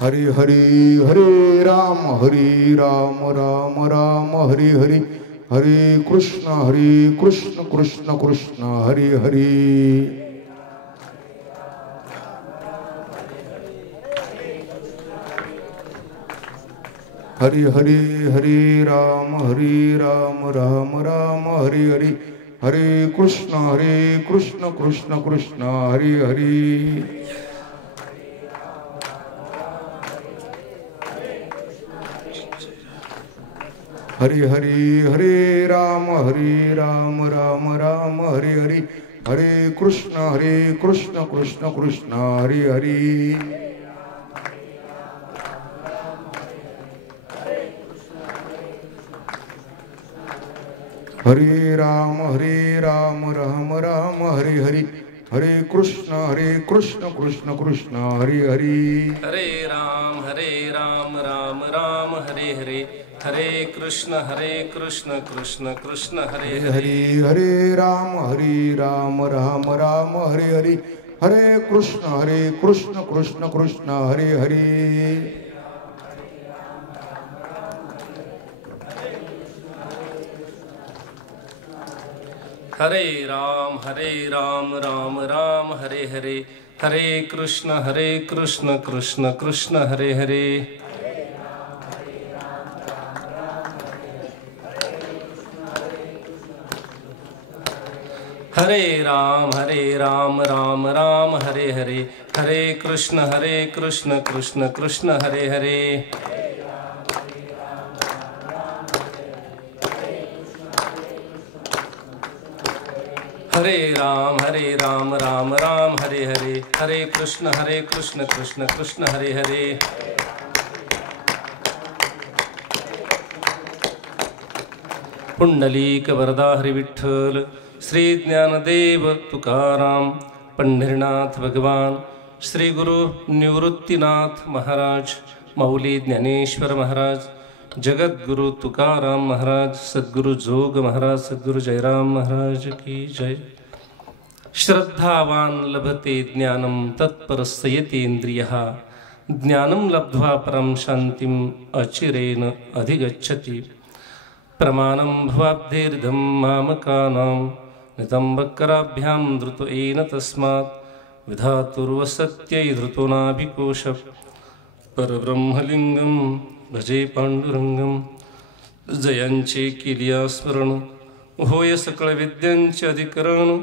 हरि हरि हरे राम राम राम हरि हरि हरे कृष्ण कृष्ण कृष्ण हरि हरि हरि हरि हरे राम राम राम हरि हरि हरे कृष्ण कृष्ण कृष्ण हरि हरि हरि हरि हरे राम राम राम हरि हरि हरे कृष्ण कृष्ण कृष्ण हरि हरि हरे राम राम हरे हरि हरे कृष्ण कृष्ण कृष्ण हरि हरि हरे राम राम राम हरे हरे हरे कृष्ण कृष्ण कृष्ण हरे हरि हरे राम राम हरे हरि हरे कृष्ण कृष्ण कृष्ण हरे हरि हरे राम राम राम हरे हरे हरे कृष्ण कृष्ण कृष्ण हरे हरे हरे राम राम राम हरे हरे हरे कृष्ण कृष्ण कृष्ण हरे हरे हरे राम राम हरे हरे हरे कृष्ण कृष्ण कृष्ण हरे हरे पुंडलीक वरदा हरि विठ्ठल श्री ज्ञानदेव तुकाराम पंढरीनाथ भगवान श्री गुरु निवृत्तीनाथ महाराज माऊली ज्ञानेश्वर महाराज जगद्गुरु तुकाराम महाराज सद्गुरु जोग महाराज सद्गुरु जयराम महाराज की जय। श्रद्धावान लभते ज्ञानम तत्परस्यतीन्द्रियः ज्ञानम लब्ध्वा परम शांतिम अचिरेण अधिगच्छति प्रमाणं भवाब्धेर्धम मामकानां नितंबकराभ्यां धृतो येन तस्मात् विधातुर्वसत्यै धृतो नाभिकोश परब्रह्मलिंगं भजे पांडुरंगं जयांचे किलिया स्मरण होय सकळ विद्यांचे अधिकरण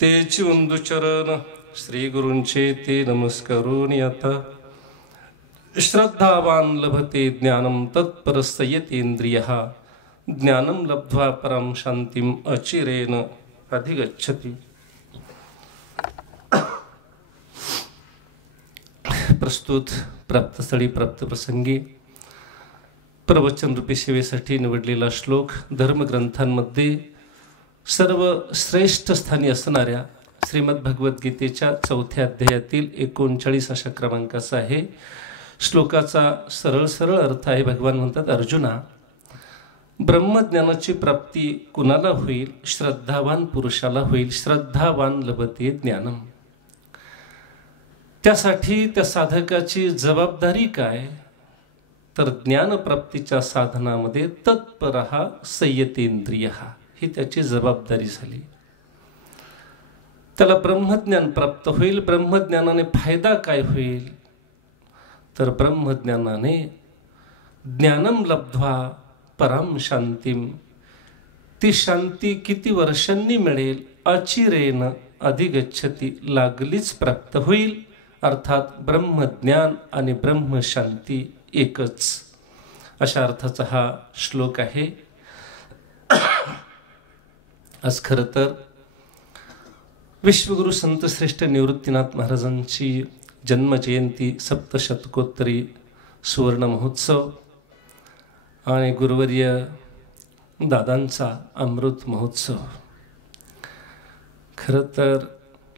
तेची वंदुचरण श्री गुरूंचे ते नमस्कारून आता श्रद्धावान लभते ज्ञानम तत्परस्यतीन्द्रियः ज्ञानम लब्ध्वा परम शांतिम अचिरेण अधिगच्छति। प्रस्तुत प्राप्तस्थळी प्राप्त प्रसंगी प्रवचन रूपी सेवेसाठी निवडलेला श्लोक धर्मग्रंथांमध्ये सर्व श्रेष्ठ स्थानी असणाऱ्या श्रीमद भगवद्गीतेच्या 4थ्या अध्यायातील 39 क्रमांकाचा आहे। श्लोकाचा सरळ सरळ अर्थ आहे, भगवान म्हणतात, अर्जुना, ब्रह्मज्ञानाची प्राप्ती कुणाला होईल? श्रद्धावान पुरुषाला होईल। श्रद्धावान लभते ज्ञानम। त्यासाठी त्या साधकाची जबाबदारी काय? तर ज्ञानप्राप्तीच्या साधनामध्ये तत्परः संयतेंद्रियः ही त्याची जबाबदारी झाली। त्याला ब्रह्मज्ञान प्राप्त होईल। ब्रह्मज्ञानाने फायदा काय होईल? तर ब्रह्मज्ञानाने ज्ञानम लब्ध्वा परम शांतिम, ती शांती किती वर्षांनी मिळेल? अचिरेण अधिगच्छति, लागलीच प्राप्त होईल। अर्थात ब्रह्मज्ञान आणि ब्रह्मशांती एकच, अशा अर्थाचा हा श्लोक आहे। आज खरं तर विश्वगुरु संतश्रेष्ठ निवृत्तीनाथ महाराजांची जन्मजयंती, सप्तशतकोत्तरी सुवर्ण महोत्सव आणि गुरुवर्य दादांचा अमृत महोत्सव। खरं तर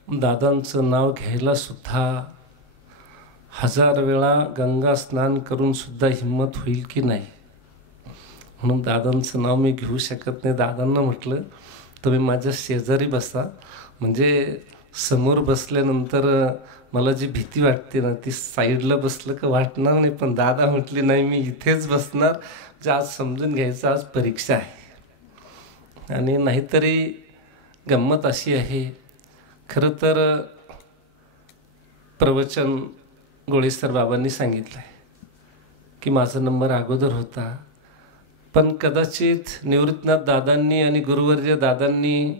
दादांचं नाव घ्यायला सुद्धा 1000 वेळा गंगा स्नान करून सुद्धा हिम्मत होईल की नाही, म्हणून दादांचं नाव मी घेऊ शकत नाही। दादांना म्हटलं तुम्ही माझ्या शेजारी बसा, म्हणजे समोर बसल्यानंतर मला जी भीती वाटते ना ती साईडला बसलं का वाटणार नाही, पण दादा म्हटले नाही मी इथेच बसणार, जे आज समजून घ्यायचं आज परीक्षा आहे. आणि नाहीतरी गंमत अशी आहे, खरं तर प्रवचन गोळीसर बाबांनी सांगितलं आहे की माझा नंबर अगोदर होता, पण कदाचित निवृत्तीनाथ दादांनी आणि गुरुवर्य दादांनी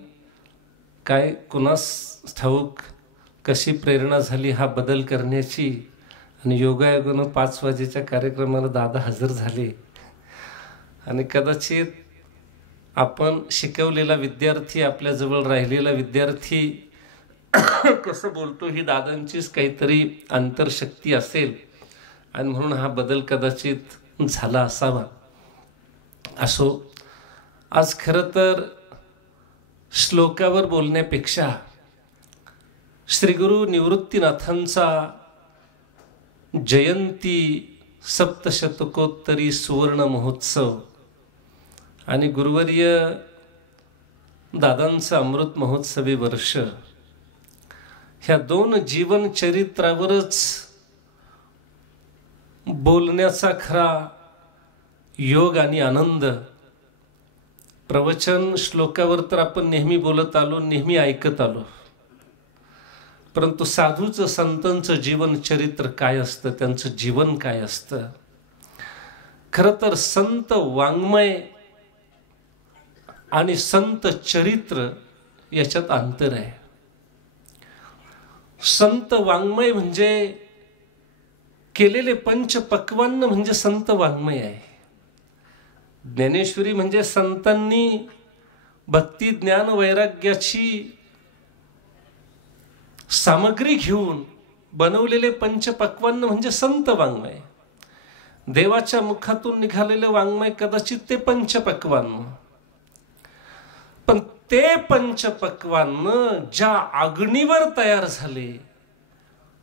काय कुणास ठाऊक कशी प्रेरणा झाली हा बदल करण्याची, आणि योगायोगानं 5 वाजेच्या कार्यक्रमाला दादा हजर झाले. आणि कदाचित आपण शिकवलेला विद्यार्थी, आपल्याजवळ राहिलेला विद्यार्थी कसं बोलतो ही दादांचीच काहीतरी अंतरशक्ती असेल, आणि म्हणून हा बदल कदाचित झाला असावा. असो, आज खरं तर श्लोकावर बोलण्यापेक्षा श्रीगुरु निवृत्तीनाथांचा जयंती सप्तशतकोत्तरी सुवर्ण महोत्सव आणि गुरुवर्य दादांचं अमृत महोत्सवी वर्ष, ह्या 2 जीवनचरित्रावरच बोलण्याचा खरा योग आणि आनंद. प्रवचन श्लोकावर तर आपण नेहमी बोलत आलो, नेहमी ऐकत आलो, परंतु साधूचं संतांचं जीवनचरित्र काय असतं, त्यांचं जीवन काय असतं. खरं तर संत वाङ्मय आणि संत चरित्र याच्यात अंतर आहे. संत वाङ्मय म्हणजे केलेले पंचपक्वान्न म्हणजे संत वाङ्मय आहे. ज्ञानेश्वरी म्हणजे संतांनी भक्ती ज्ञान वैराग्याची सामग्री घेऊन बनवलेले पंचपक्वान्न म्हणजे संत वाङ्मय. देवाच्या मुखातून निघालेले वाङ्मय कदाचित ते पंचपक्वान्न, पण ते पंचपक्वान्न ज्या अग्नीवर तयार झाले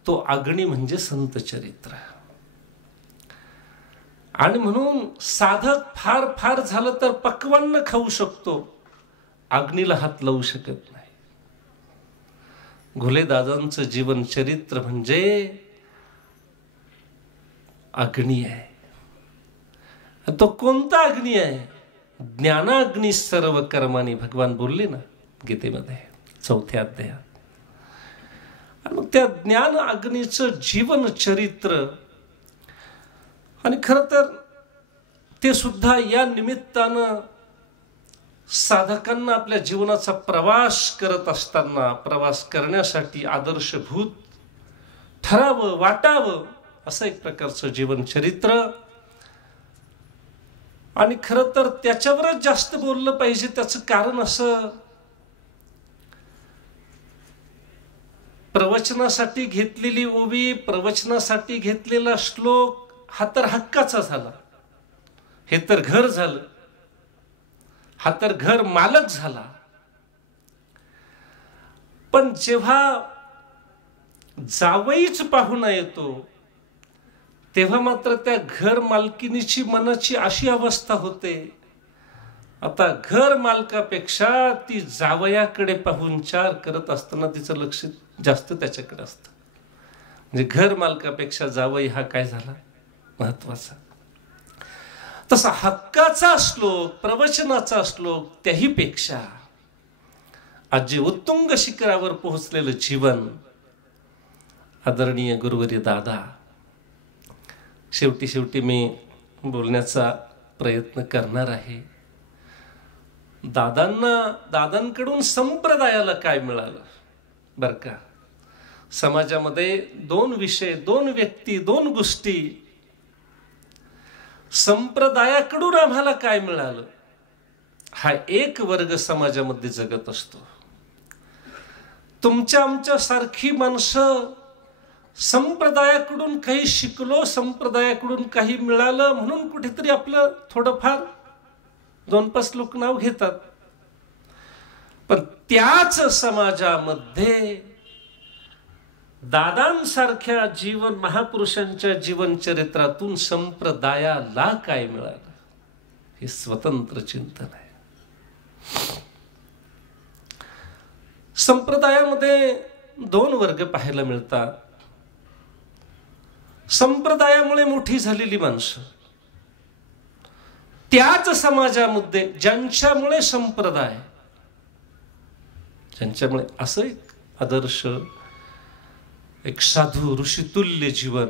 तो अग्नी म्हणजे संत चरित्र. आणि म्हणून साधक फार फार झालं तर पक्वान्न खाऊ शकतो, अग्नीला हात लावू शकत नाही. घुले दादांचं जीवनचरित्र म्हणजे अग्नी आहे. तो कोणता अग्नी आहे? ज्ञानाग्नी सर्व कर्मानी, भगवान बोलले ना गीतेमध्ये 4थ्या अध्यायात. आणि मग त्या ज्ञान अग्नीचं जीवनचरित्र, आणि खरं तर ते सुद्धा या निमित्तानं साधकांना आपल्या जीवनाचा प्रवास करत असताना, प्रवास करण्यासाठी आदर्शभूत ठरावं, वाटावं असं एक प्रकारचं जीवनचरित्र. आणि खरं तर त्याच्यावरच जास्त बोललं पाहिजे. त्याचं कारण असं, प्रवचनासाठी घेतलेली ओवी, प्रवचनासाठी घेतलेला श्लोक हा तर हक्काचा झाला, हे तर घर झालं, हा तर घर मालक झाला. पण जेव्हा जावईच पाहुणा येतो तेव्हा मात्र त्या घर मालकिनीची मनाची अशी अवस्था होते, आता घर मालकापेक्षा ती जावयाकडे पाहुणचार करत असताना तिचं लक्ष जास्त त्याच्याकडे असतं. म्हणजे घर मालकापेक्षा जावई हा काय झाला महत्वाचा. तसा हक्काचा श्लोक, प्रवचनाचा श्लोक त्याही पेक्षा आज जे उत्तुंग शिखरावर पोहोचलेलं जीवन आदरणीय गुरुवर्य दादा. शेवटी मी बोलण्याचा प्रयत्न करणार आहे. दादांकडून संप्रदायाला काय मिळालं बरं का. समाजामध्ये 2 विषय, 2 व्यक्ती, 2 गोष्टी. संप्रदायाकडून आम्हाला काय मिळालं, हा एक वर्ग समाजामध्ये जगत असतो. तुमच्या आमच्या सारखी माणसं संप्रदायाकडून काही शिकलो, संप्रदायाकडून काही मिळालं म्हणून कुठेतरी आपलं थोडंफार 2-5 लोक नाव घेतात. पण त्याच समाजामध्ये दादांसारख्या जीवन महापुरुषांच्या जीवनचरित्रातून संप्रदायाला काय मिळालं हे स्वतंत्र चिंतन आहे. संप्रदायामध्ये 2 वर्ग पाहायला मिळतात. संप्रदायामुळे मोठी झालेली माणसं, त्याच समाजामध्ये ज्यांच्यामुळे संप्रदाय, ज्यांच्यामुळे असं एक आदर्श, एक साधू ऋषितुल्य जीवन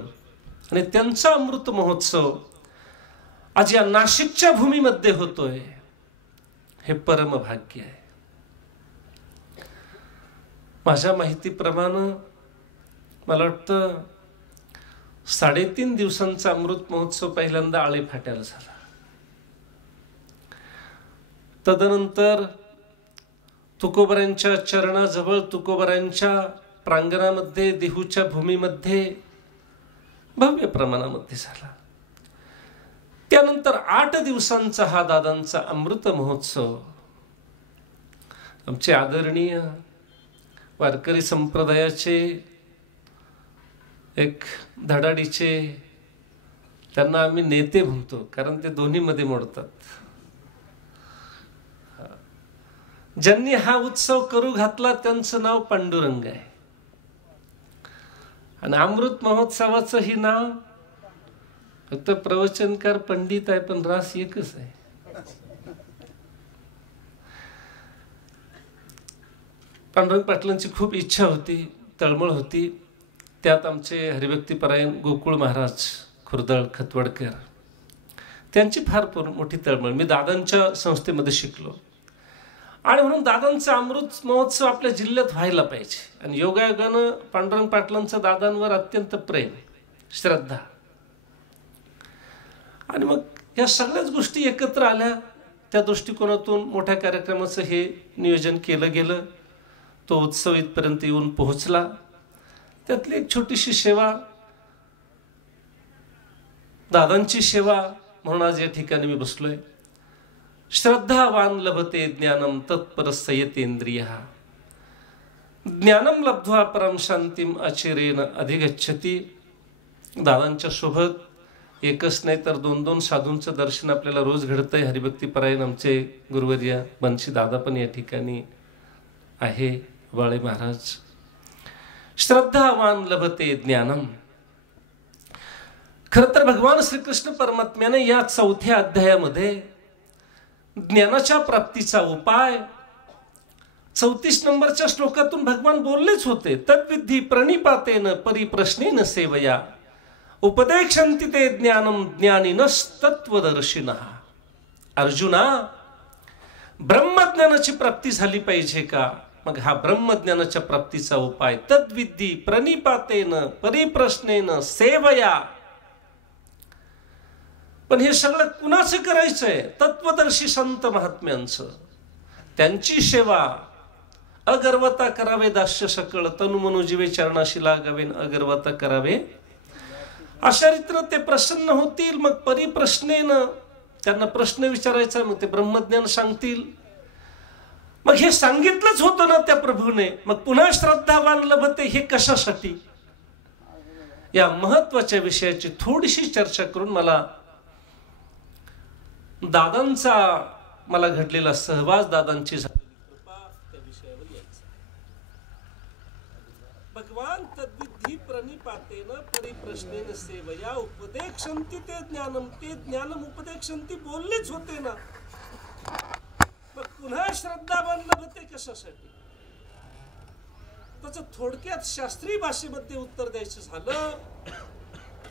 आणि त्यांचा अमृत महोत्सव आज या नाशिकच्या भूमीमध्ये होतोय, हे परम भाग्य आहे. माझ्या माहितीप्रमाणे मला वाटतं 3.5 दिवसांचा अमृत महोत्सव पहिल्यांदा आळेफाट्याला झाला. तदनंतर तुकोबऱ्यांच्या चरणाजवळ, तुकोबऱ्यांच्या प्रांगणामध्ये, देहूच्या भूमीमध्ये भव्य प्रमाणामध्ये झाला. त्यानंतर 8 दिवसांचा हा दादांचा अमृत महोत्सव आमचे आदरणीय वारकरी संप्रदायाचे एक धडाडीचे, त्यांना आम्ही नेते म्हणतो कारण ते दोन्हीमध्ये मोडतात, ज्यांनी हा उत्सव करू घातला त्यांचं नाव पांडुरंग आहे. आणि अमृत महोत्सवाचं ही नाव फक्त प्रवचनकार पंडित आहे, पण रास एकच आहे. पांडुरंग पाटलांची खूप इच्छा होती, तळमळ होती. त्यात आमचे हरिभक्तीपरायण गोकुळ महाराज खुर्दळ खतवडकर, त्यांची फार मोठी तळमळ. मी दादांच्या संस्थेमध्ये शिकलो आणि म्हणून दादांचा अमृत महोत्सव आपल्या जिल्ह्यात व्हायला पाहिजे. आणि योगायोगानं पांडुरंग पाटलांचं दादांवर अत्यंत प्रेम, श्रद्धा, आणि मग या सगळ्याच गोष्टी एकत्र आल्या. त्या दृष्टिकोनातून मोठ्या कार्यक्रमाचं हे नियोजन केलं गेलं. तो उत्सव इथपर्यंत येऊन पोहोचला. त्यातली एक छोटीशी सेवा, दादांची सेवा म्हणून आज या ठिकाणी मी बसलोय. श्रद्धावान लभते ज्ञानम तत्परसयतेंद्रिय, ज्ञानम लब्ध्वा परम शांतीम अचिरेन अधिगच्छति. दादांच्या सोबत एकच नाही तर 2-2 साधूंचं दर्शन आपल्याला रोज घडतंय. हरिभक्तीपरायण आमचे गुरुवर्य बंशी दादा पण या ठिकाणी आहे, वाळे महाराज. श्रद्धावान लभते ज्ञानम. खरं तर भगवान श्रीकृष्ण परमात्म्याने या 4थ्या अध्यायामध्ये ज्ञानाच्या प्राप्तीचा उपाय 34 नंबरच्या श्लोकातून भगवान बोललेच होते. तद्विधी प्रणिपातेन परिप्रश्नेन सेवया उपदेक्षन्ति ते ज्ञानम ज्ञानिनस्तत्वदर्शिनः. अर्जुना, ब्रह्मज्ञानाची प्राप्ती झाली पाहिजे का? मग हा ब्रह्मज्ञानाच्या प्राप्तीचा उपाय तद्विधी प्रणिपातेन परिप्रश्नेन सेवया. पण हे सगळं कुणाचं करायचंय? तत्वदर्शी संत महात्म्यांचं. त्यांची सेवा. अगर्वता करावे दास्य सकळ, तनु मनो जीवे चरणाशी लागावेन अगर्वता करावे. अशा रीतीनं ते प्रसन्न होतील. मग परिप्रश्नेनं त्यांना प्रश्न विचारायचा, मग ते ब्रह्मज्ञान सांगतील. मग हे सांगितलंच होतं ना त्या प्रभूने. मग पुन्हा श्रद्धावान लभते हे कशासाठी? या महत्वाच्या विषयाची थोडीशी चर्चा करून दादांचा मला घडलेला सहवास, दादांची कृपा, त्या विषयावर यायचं. भगवान तद्विधी प्रणिपातेन परिप्रश्नेन सेवया उपदेक्षन्ति ते ज्ञानम. ते ज्ञानम उपदेक्षन्ति बोललेच होते ना. मग पुन्हा श्रद्धावान लभते कशासाठी? त्याचं थोडक्यात शास्त्रीय भाषेमध्ये उत्तर द्यायचं झालं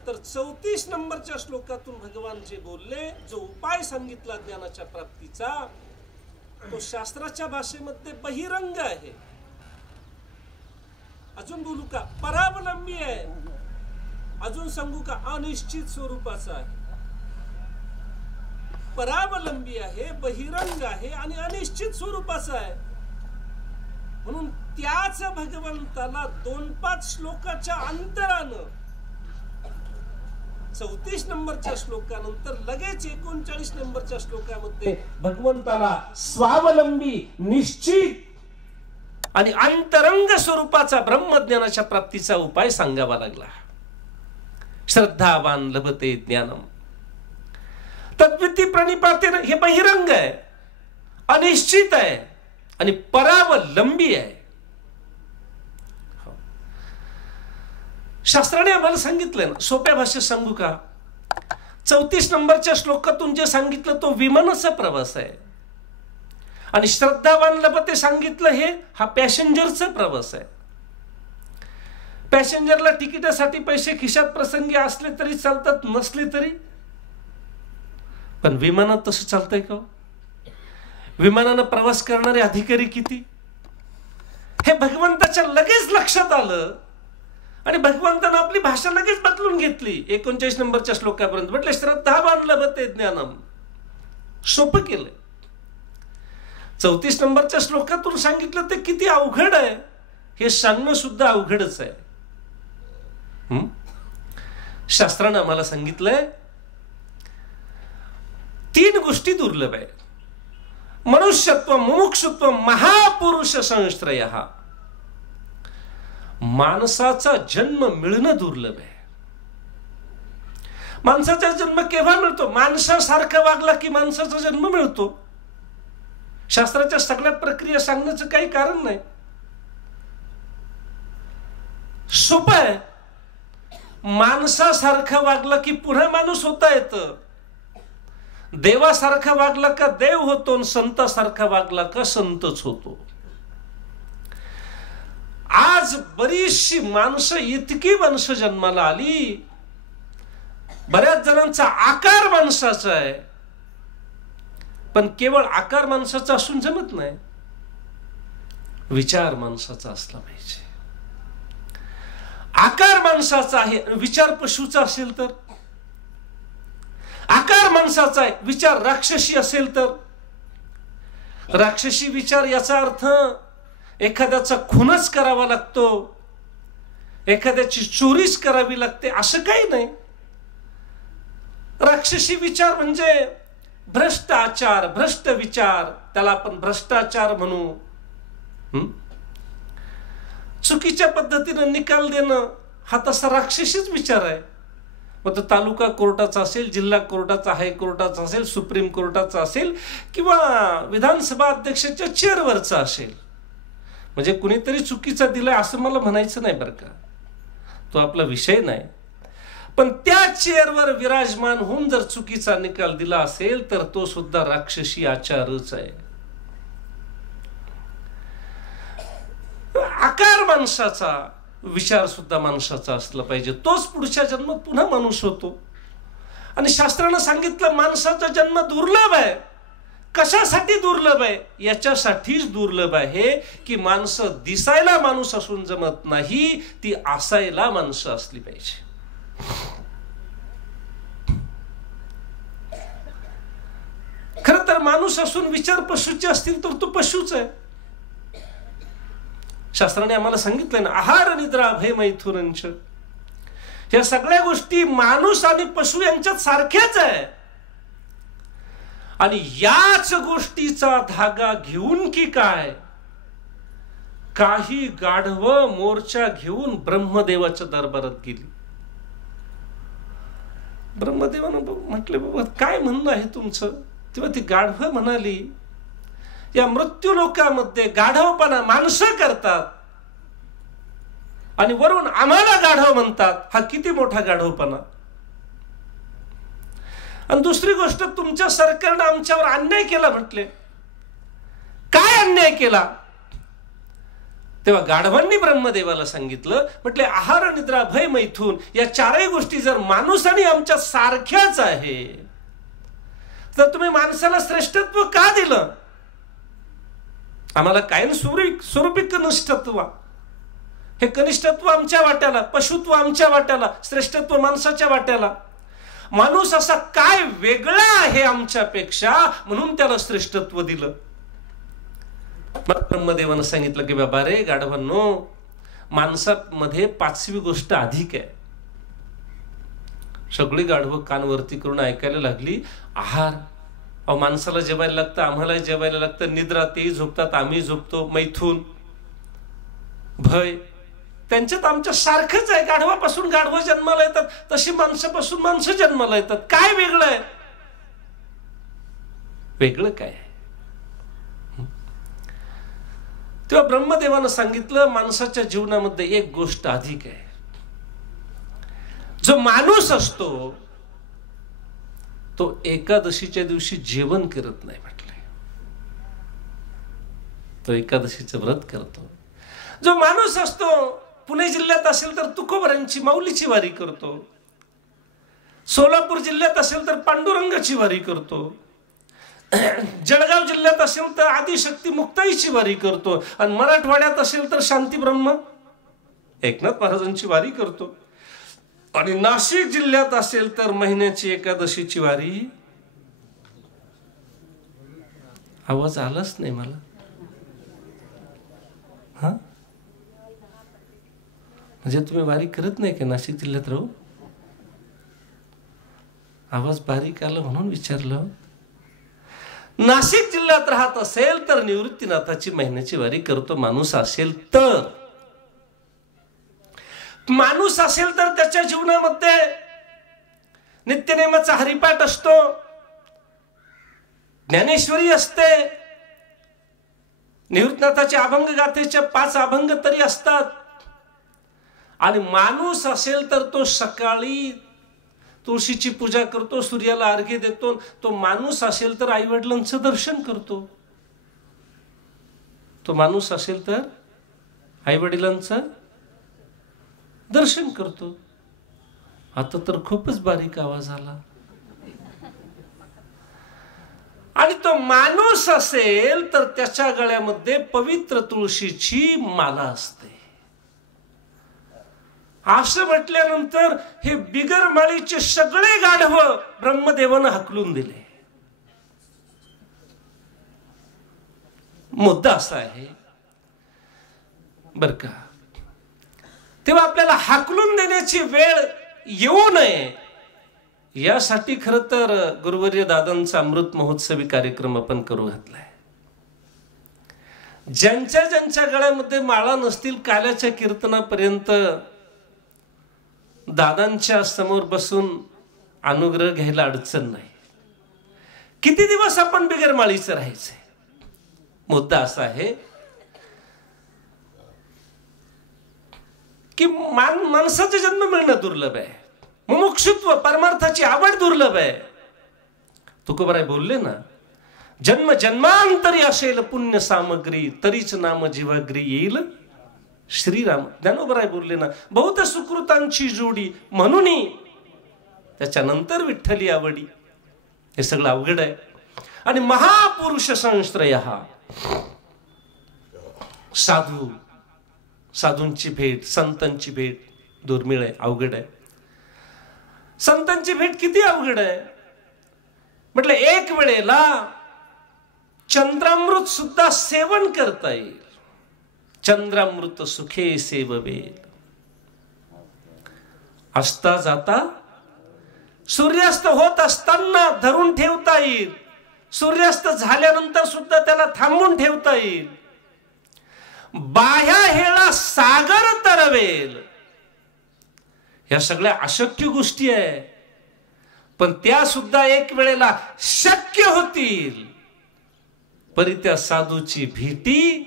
तर 34 नंबरच्या श्लोकातून भगवान जे बोलले, जो उपाय सांगितला ज्ञानाच्या प्राप्तीचा, तो शास्त्राच्या भाषेमध्ये बहिरंग आहे. अजून बोलू का? परावलंबी आहे. अजून सांगू का? अनिश्चित स्वरूपाचा आहे. परावलंबी आहे, बहिरंग आहे आणि अनिश्चित स्वरूपाचा आहे. म्हणून त्याच भगवंताला 2-5 श्लोकाच्या अंतरानं 34 नंबरच्या श्लोकानंतर लगेच 39 नंबरच्या श्लोकामध्ये भगवंताला स्वावलंबी, निश्चित आणि अंतरंग स्वरूपाचा ब्रह्मज्ञानाच्या प्राप्तीचा उपाय सांगावा लागला. श्रद्धावान लभते ज्ञानम. तद्विधी प्रणिपातेन हे बहिरंग आहे, अनिश्चित आहे आणि परावलंबी आहे. शास्त्राने आम्हाला सांगितलंय ना, सोप्या भाषेत सांगू का? 34 नंबरच्या श्लोकातून जे सांगितलं तो विमानाचा प्रवास आहे, आणि श्रद्धावान लभते सांगितलं हे हा पॅसेंजरचा प्रवास आहे. पॅसेंजरला तिकिटासाठी पैसे खिशात प्रसंगी असले तरी चालतात, नसले तरी. पण विमानात तसं चालतंय का? विमानानं प्रवास करणारे अधिकारी किती? हे भगवंताच्या लगेच लक्षात आलं, आणि भगवंतानं आपली भाषा लगेच बदलून घेतली. 39 नंबरच्या श्लोकापर्यंत म्हटलं श्रद्धावान लभते ज्ञानम. सोपं केलंय. 34 नंबरच्या श्लोकातून सांगितलं ते किती अवघड आहे हे सांगणं सुद्धा अवघडच आहे. शास्त्रानं आम्हाला सांगितलंय 3 गोष्टी दुर्लभ आहे. मनुष्यत्व, मुमुक्षुत्व, महापुरुष संश्रय. माणसाचा जन्म मिळणं दुर्लभ आहे. माणसाचा जन्म केव्हा मिळतो? माणसासारखा वागला की माणसाचा जन्म मिळतो. शास्त्राच्या सगळ्या प्रक्रिया सांगण्याचं काही कारण नाही. सोपं आहे. माणसासारखं वागलं की पुन्हा माणूस होता येतं. देवासारखा वागला का देव होतो, आणि संतासारखा वागला का संतच होतो. आज बरीचशी माणसं, इतकी माणसं जन्माला आली, बऱ्याच जणांचा आकार माणसाचा आहे, पण केवळ आकार माणसाचा असून जमत नाही. विचार माणसाचा असला पाहिजे. आकार माणसाचा आहे, विचार पशुचा असेल तर. आकार माणसाचा आहे, विचार राक्षसी असेल तर. राक्षसी विचार याचा अर्थ एखाद्याचा खूनच करावा लागतो, एखाद्याची चोरीच करावी लागते असं काही नाही. राक्षसी विचार म्हणजे भ्रष्ट आचार, भ्रष्ट विचार, त्याला आपण भ्रष्टाचार म्हणू. चुकीच्या पद्धतीनं निकाल देणं हा तसा राक्षसीच विचार आहे. मग तो तालुका कोर्टाचा असेल, जिल्हा कोर्टाचा, हायकोर्टाचा असेल, सुप्रीम कोर्टाचा असेल, किंवा विधानसभा अध्यक्षाच्या चेअरवरचा असेल. म्हणजे कुणीतरी चुकीचा दिलाय असं मला म्हणायचं नाही बरं का, तो आपला विषय नाही. पण त्या चेअरवर विराजमान होऊन जर चुकीचा निकाल दिला असेल तर तो सुद्धा राक्षसी आचारच आहे. आकार माणसाचा, विचार सुद्धा माणसाचा असला पाहिजे, तोच पुढच्या जन्मात पुन्हा माणूस होतो. आणि शास्त्रानं सांगितलं माणसाचा जन्म दुर्लभ आहे. कशासाठी दुर्लभ आहे? याच्यासाठीच दुर्लभ आहे की माणसं दिसायला माणूस असून जमत नाही, ती असायला माणसं असली पाहिजे. खरं तर माणूस असून विचार पशुचे असतील तर तो पशुच आहे. शास्त्राने आम्हाला सांगितलंय ना, आहार, निद्रा, भय, मैथुनंच. या सगळ्या गोष्टी माणूस आणि पशु यांच्यात सारख्याच आहे. आणि याच गोष्टीचा धागा घेऊन की काय, काही गाढव मोर्चा घेऊन ब्रह्मदेवाच्या दरबारात गेली. ब्रह्मदेवानं म्हटले, बाबा काय म्हणणं आहे तुमचं? तेव्हा ती गाढव म्हणाली, या मृत्यू लोकामध्ये गाढवपणा माणसं करतात आणि वरून आम्हाला गाढव म्हणतात. हा किती मोठा गाढवपणा. आणि दुसरी गोष्ट, तुमच्या सरकारनं आमच्यावर अन्याय केला. म्हटले काय अन्याय केला? तेव्हा गाढवांनी ब्रह्मदेवाला सांगितलं, म्हटले आहार, निद्रा, भय, मैथुन या चारही गोष्टी जर माणूस आणि आमच्या सारख्याच आहे तर तुम्ही माणसाला श्रेष्ठत्व का दिलं? आम्हाला कायम स्वरूपी कनिष्ठत्व, हे कनिष्ठत्व आमच्या वाट्याला, पशुत्व आमच्या वाट्याला, श्रेष्ठत्व माणसाच्या वाट्याला. माणूस असा काय वेगळा आहे आमच्यापेक्षा म्हणून त्याला श्रेष्ठत्व दिलं. ब्रह्मदेवानं सांगितलं की बाबा रे गाढवांनो, माणसामध्ये 5वी गोष्ट अधिक आहे. सगळी गाढवं कानवरती करून ऐकायला लागली. आहार, अहो माणसाला जेवायला लागतं, आम्हाला जेवायला लागतं. निद्रा, तेही झोपतात, आम्ही झोपतो. मैथून, भय, त्यांच्यात आमच्या सारखंच आहे. गाढवापासून गाढव जन्माला येतात, तशी माणसापासून माणसं जन्माला येतात. काय वेगळं आहे? वेगळं काय आहे? तेव्हा ब्रह्मदेवानं सांगितलं, माणसाच्या जीवनामध्ये एक गोष्ट अधिक आहे. जो माणूस असतो तो एकादशीच्या दिवशी जेवण करत नाही म्हटलंय. तो एकादशीचं व्रत करतो. जो माणूस असतो पुणे जिल्ह्यात असेल तर तुकोबरांची माऊलीची वारी करतो. सोलापूर जिल्ह्यात असेल तर पांडुरंगाची वारी करतो. जळगाव जिल्ह्यात असेल तर आदिशक्ती मुक्ताईची वारी करतो. आणि मराठवाड्यात असेल तर शांती ब्रह्म एकनाथ महाराजांची वारी करतो. आणि नाशिक जिल्ह्यात असेल तर महिन्याची एकादशीची वारी. आवाज आलाच नाही मला. हा म्हणजे तुम्ही वारी करत नाही का नाशिक जिल्ह्यात राहू? आवाज बारीक आला म्हणून विचारलं. नाशिक जिल्ह्यात राहत असेल तर निवृत्तीनाथाची महिन्याची वारी करतो माणूस असेल तर. माणूस असेल तर त्याच्या जीवनामध्ये नित्यनेमाचा हरिपाठ असतो, ज्ञानेश्वरी असते, निवृत्तीनाथाच्या अभंग गाथेच्या 5 अभंग तरी असतात. आणि माणूस असेल तर तो सकाळी तुळशीची पूजा करतो, सूर्याला अर्घ्य देतो. तो माणूस असेल तर आई वडिलांचं दर्शन करतो. तो माणूस असेल तर आई वडिलांचं दर्शन करतो. आता तर खूपच बारीक आवाज आला. आणि तो माणूस असेल तर त्याच्या गळ्यामध्ये पवित्र तुळशीची माला असते. असं म्हटल्यानंतर हे बिगर माळीचे सगळे गाढव ब्रह्मदेवानं हाकलून दिले. मुद्दा असा आहे बर का, तेव्हा आपल्याला हाकलून देण्याची वेळ येऊ नये यासाठी खर तर गुरुवर्य दादांचा अमृत महोत्सवी कार्यक्रम आपण करू घातलाय. ज्यांच्या ज्यांच्या गळ्यामध्ये माळा नसतील काल्याच्या कीर्तनापर्यंत दादांच्या समोर बसून अनुग्रह घ्यायला अडचण नाही. किती दिवस आपण बिगर माळीचं राहायचंय? मुद्दा असा आहे की माणसाचा जन्म मिळणं दुर्लभ आहे. मुमुक्षुत्व परमार्थाची आवड दुर्लभ आहे. तुकोबराय बोलले ना, जन्म जन्मांतरी असेल पुण्य सामग्री तरीच नाम जीवाग्री येईल श्रीराम. ज्ञानोबराय बोलले ना, बहुत सुकृतांची जोडी म्हणून त्याच्यानंतर विठ्ठली आवडी. हे सगळं अवघड आहे. आणि महापुरुष संश्रय हा साधूंची भेट, संतांची भेट दुर्मिळ आहे, अवघड आहे. संतांची भेट किती अवघड आहे म्हटलं. एक वेळेला चंद्रामृत सुद्धा सेवन करता येईल. चंद्रामृत सुखे सेववेल. असता जाता सूर्यास्त होत असताना धरून ठेवता येईल. सूर्यास्त झाल्यानंतर सुद्धा त्याला थांबून ठेवता येईल. बाह्या हेळा सागर तरवेल. या सगळ्या अशक्य गोष्टी आहे, पण त्या सुद्धा एक वेळेला शक्य होतील. परी त्या साधूची भेटी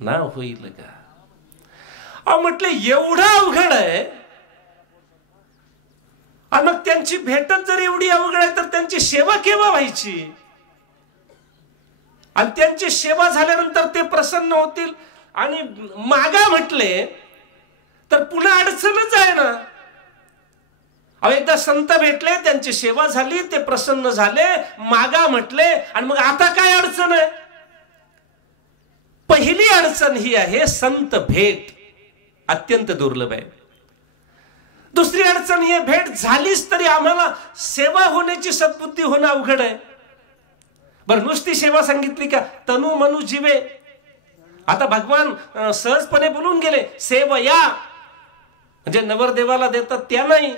ना होईल का? म्हटलं एवढं अवघड आहे. आणि मग त्यांची भेटच जर एवढी अवघड आहे तर त्यांची सेवा केव्हा व्हायची? आणि त्यांची सेवा झाल्यानंतर ते प्रसन्न होतील आणि मागा म्हटले तर पुन्हा अडचणच आहे ना. एकदा संत भेटले, त्यांची सेवा झाली, ते प्रसन्न झाले, मागा म्हटले आणि मग आता काय अडचण आहे? पहिली अडचण ही आहे संत भेट अत्यंत दुर्लभ आहे. दुसरी अडचण ही भेट झालीच तरी आम्हाला सेवा होण्याची सद्बुद्धी होणं अवघड आहे. बरं, नुसती सेवा सांगितली का? तनु मनु जीवे. आता भगवान सहजपणे बोलून गेले, सेवया म्हणजे नवरदेवाला देतात त्या नाही.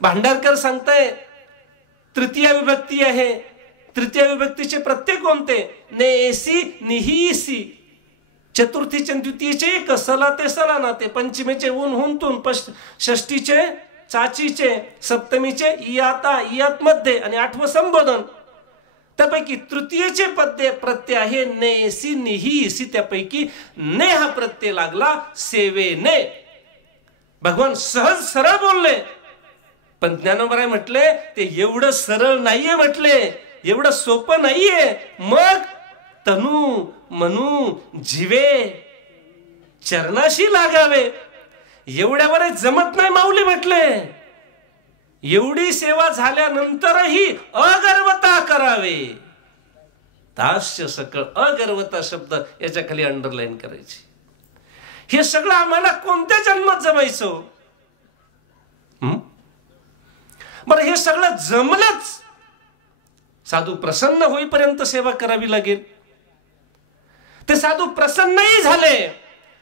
भांडारकर सांगताय तृतीय विभक्ती आहे. तृतीय विभक्तीचे प्रत्यय कोणते? नेसी निहीसी. चतुर्थीचे द्वितीयेचे एक, सला ते सला नाते, पंचमीचे ऊन हुंतून, षष्टीचे चाचीचे, सप्तमीचे इयाता इयात मध्ये आणि 8वं संबोधन. त्यापैकी तृतीयेचे प्रत्यय आहे नेसी निहीसी. त्यापैकी ने हा प्रत्यय लागला सेवेने. भगवान सहज सरळ बोलले, पण ज्ञानोबराय म्हटले ते एवढं सरळ नाहीये, म्हटले एवढं सोपं नाहीये. मग तनु मनू जीवे चरणाशी लागावे, एवढ्यावर जमत नाही माऊली म्हटले. एवढी सेवा झाल्यानंतरही अगर्वता करावे. दास्य सकळ अगर्वता शब्द याच्या खाली अंडरलाईन करायची. हे सगळं आम्हाला कोणत्या जन्मात जमायचं? बरं, हे सगळं जमलंच, साधू प्रसन्न होईपर्यंत सेवा करावी लागेल. ते साधू प्रसन्नही झाले